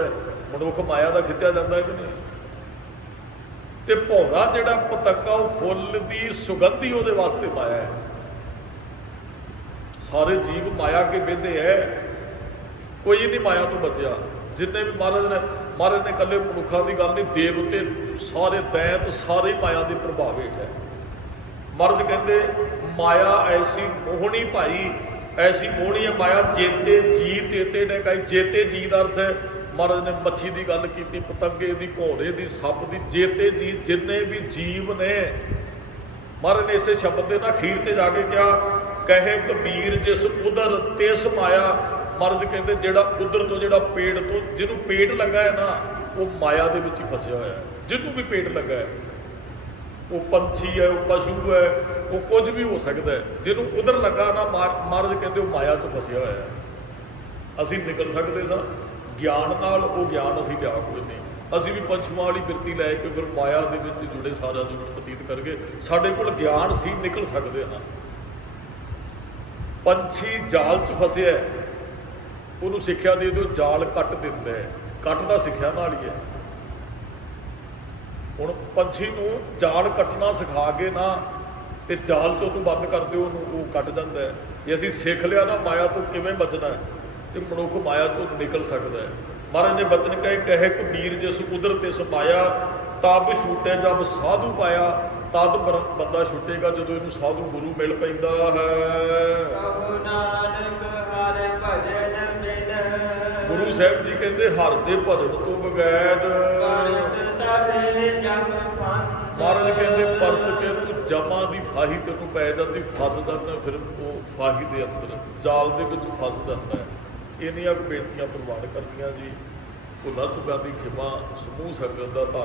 ਮਨੁੱਖ ਮਾਇਆ ਦਾ ਖਿੱਚਿਆ ਜਾਂਦਾ ਹੈ ਕਿ ਨਹੀਂ। ਤੇ ਭੌਰਾ ਜਿਹੜਾ ਪਤੰਗਾ, ਉਹ ਫੁੱਲ ਦੀ ਸੁਗੰਧੀ ਉਹਦੇ ਵਾਸਤੇ ਮਾਇਆ ਹੈ। ਸਾਰੇ ਜੀਵ ਮਾਇਆ ਕੇ ਵਿਹਦੇ ਹੈ, ਕੋਈ ਨਹੀਂ ਮਾਇਆ ਤੋਂ ਬਚਿਆ। ਜਿੰਨੇ ਵੀ ਮਹਾਰਾਜ ਨੇ ਇਕੱਲੇ ਮਨੁੱਖਾਂ ਦੀ ਗੱਲ ਨਹੀਂ, ਦੇਵਤੇ ਸਾਰੇ ਦੈਂਤ ਸਾਰੇ ਮਾਇਆ ਦੇ ਪ੍ਰਭਾਵ ਹੇਠ ਹੈ। ਮਹਾਰਾਜ ਕਹਿੰਦੇ ਮਾਇਆ ਐਸੀ ਮੋਹਣੀ ਭਾਈ, ਐਸੀ ਮੋਹਣੀ ਹੈ ਮਾਇਆ, ਜੇਤੇ ਜੀ ਤੇਤੇ ਨੇ ਕਹੀ। ਜੇਤੇ ਜੀ ਦਾ ਅਰਥ ਹੈ, ਮਹਾਰਾਜ ਨੇ ਮੱਛੀ ਦੀ ਗੱਲ ਕੀਤੀ, ਪਤੰਗੇ ਦੀ, ਘੋੜੇ ਦੀ, ਸੱਪ ਦੀ। ਜੇਤੇ ਜੀ ਜਿੰਨੇ ਵੀ ਜੀਵ ਨੇ, ਮਹਾਰਾਜ ਨੇ ਇਸੇ ਸ਼ਬਦ ਦੇ ਨਾਲ ਅਖੀਰ ਤੇ ਜਾ ਕੇ ਕਿਹਾ, ਕਹੇ ਕਬੀਰ ਜਿਸ ਉਦਰ ਤਿਸ ਮਾਇਆ। ਮਹਾਰਾਜ ਕਹਿੰਦੇ ਜਿਹੜਾ ਉਧਰ ਤੋਂ, ਜਿਹੜਾ ਪੇਟ ਤੋਂ, ਜਿਹਨੂੰ ਪੇਟ ਲੱਗਾ ਹੈ ਨਾ, ਉਹ ਮਾਇਆ ਦੇ ਵਿੱਚ ਹੀ ਫਸਿਆ ਹੋਇਆ ਹੈ। ਜਿਹਨੂੰ ਵੀ ਪੇਟ ਲੱਗਾ ਹੈ, ਉਹ ਪੰਛੀ ਹੈ, ਉਹ ਪਸ਼ੂ ਹੈ, ਉਹ ਕੁਝ ਵੀ ਹੋ ਸਕਦਾ ਹੈ। ਜਿਹਨੂੰ ਉਧਰ ਲੱਗਾ ਨਾ, ਮਹਾਰਾਜ ਕਹਿੰਦੇ ਉਹ ਮਾਇਆ 'ਚ ਫਸਿਆ ਹੋਇਆ ਹੈ। ਅਸੀਂ ਨਿਕਲ ਸਕਦੇ ਸਾਂ ਗਿਆਨ ਨਾਲ, ਉਹ ਗਿਆਨ ਅਸੀਂ ਲਿਆ ਕੋਈ ਨਹੀਂ। ਅਸੀਂ ਵੀ ਪੰਛੂਆਂ ਵਾਲੀ ਬਿਰਤੀ ਲੈ ਕੇ ਫਿਰ ਮਾਇਆ ਦੇ ਵਿੱਚ ਜੁੜੇ ਸਾਰਾ ਜੀਵਨ ਬਤੀਤ ਕਰਕੇ ਸਾਡੇ ਕੋਲ ਗਿਆਨ ਸੀ, ਨਿਕਲ ਸਕਦੇ ਹਾਂ। ਪੰਛੀ ਜਾਲ 'ਚ ਫਸਿਆ, ਉਹਨੂੰ ਸਿੱਖਿਆ ਦੇ ਦਿਓ, ਜਾਲ ਕੱਟ ਦਿੰਦਾ ਹੈ। ਕੱਟ ਦਾ ਸਿੱਖਿਆ ਨਾਲ ਹੀ ਹੈ। ਹੁਣ ਪੰਛੀ ਨੂੰ ਜਾਲ ਕੱਟਣਾ ਸਿਖਾ ਕੇ ਨਾ, ਤੇ ਜਾਲ 'ਚੋਂ ਉਹਨੂੰ ਬੰਦ ਕਰ ਦਿਓ, ਉਹਨੂੰ ਉਹ ਕੱਟ ਜਾਂਦਾ ਹੈ। ਜੇ ਅਸੀਂ ਸਿੱਖ ਲਿਆ ਨਾ ਮਾਇਆ ਤੋਂ ਕਿਵੇਂ ਬਚਣਾ ਹੈ, ਤੇ ਮਨੁੱਖ ਮਾਇਆ 'ਚੋਂ ਨਿਕਲ ਸਕਦਾ ਹੈ। ਮਹਾਰਾਜ ਨੇ ਬਚਨ ਕਹੇ ਕਬੀਰ ਜਿਸ ਉਦਰ ਤਿਸ ਮਾਇਆ, ਤਬ ਛੂਟੇ ਜਬ ਸਾਧੂ ਪਾਇਆ। ਤਦ ਬੰਦਾ ਛੁੱਟੇਗਾ ਜਦੋਂ ਇਹਨੂੰ ਸਾਧੂ ਗੁਰੂ ਮਿਲ ਪੈਂਦਾ ਹੈ। ਕਹੋ ਨਾਨਕ ਹਰਿ ਭਜਨ ਬਿਨ, ਗੁਰੂ ਸਾਹਿਬ ਜੀ ਕਹਿੰਦੇ ਹਰ ਦੇ ਭਜਨ ਤੋਂ ਬਗੈਰ ਕਰਤ ਤਰੇ ਜਮ ਪੰਥ। ਮਹਾਰਾਜ ਕਹਿੰਦੇ ਪਰਤ ਕੇ ਤੂੰ ਜਮਾਂ ਦੀ ਫਾਹੀ ਤੈਨੂੰ ਪੈ ਜਾਂਦੀ, ਫਸ ਜਾਂਦਾ ਫਿਰ ਉਹ ਫਾਹੀ ਦੇ ਅੰਦਰ ਜਾਲ ਦੇ ਵਿੱਚ ਫਸ ਜਾਂਦਾ ਹੈ। ਇੰਨੀਆਂ ਕੁ ਬੇਨਤੀਆਂ ਪ੍ਰਵਾਨ ਕਰਨੀਆਂ ਜੀ। ਭੁੱਲਾਂ ਚੁੱਕਾਂ ਦੀ ਖਿਮਾ, ਸਮੂਹ ਸੰਗਤ ਦਾ ਧੰਨਵਾਦ।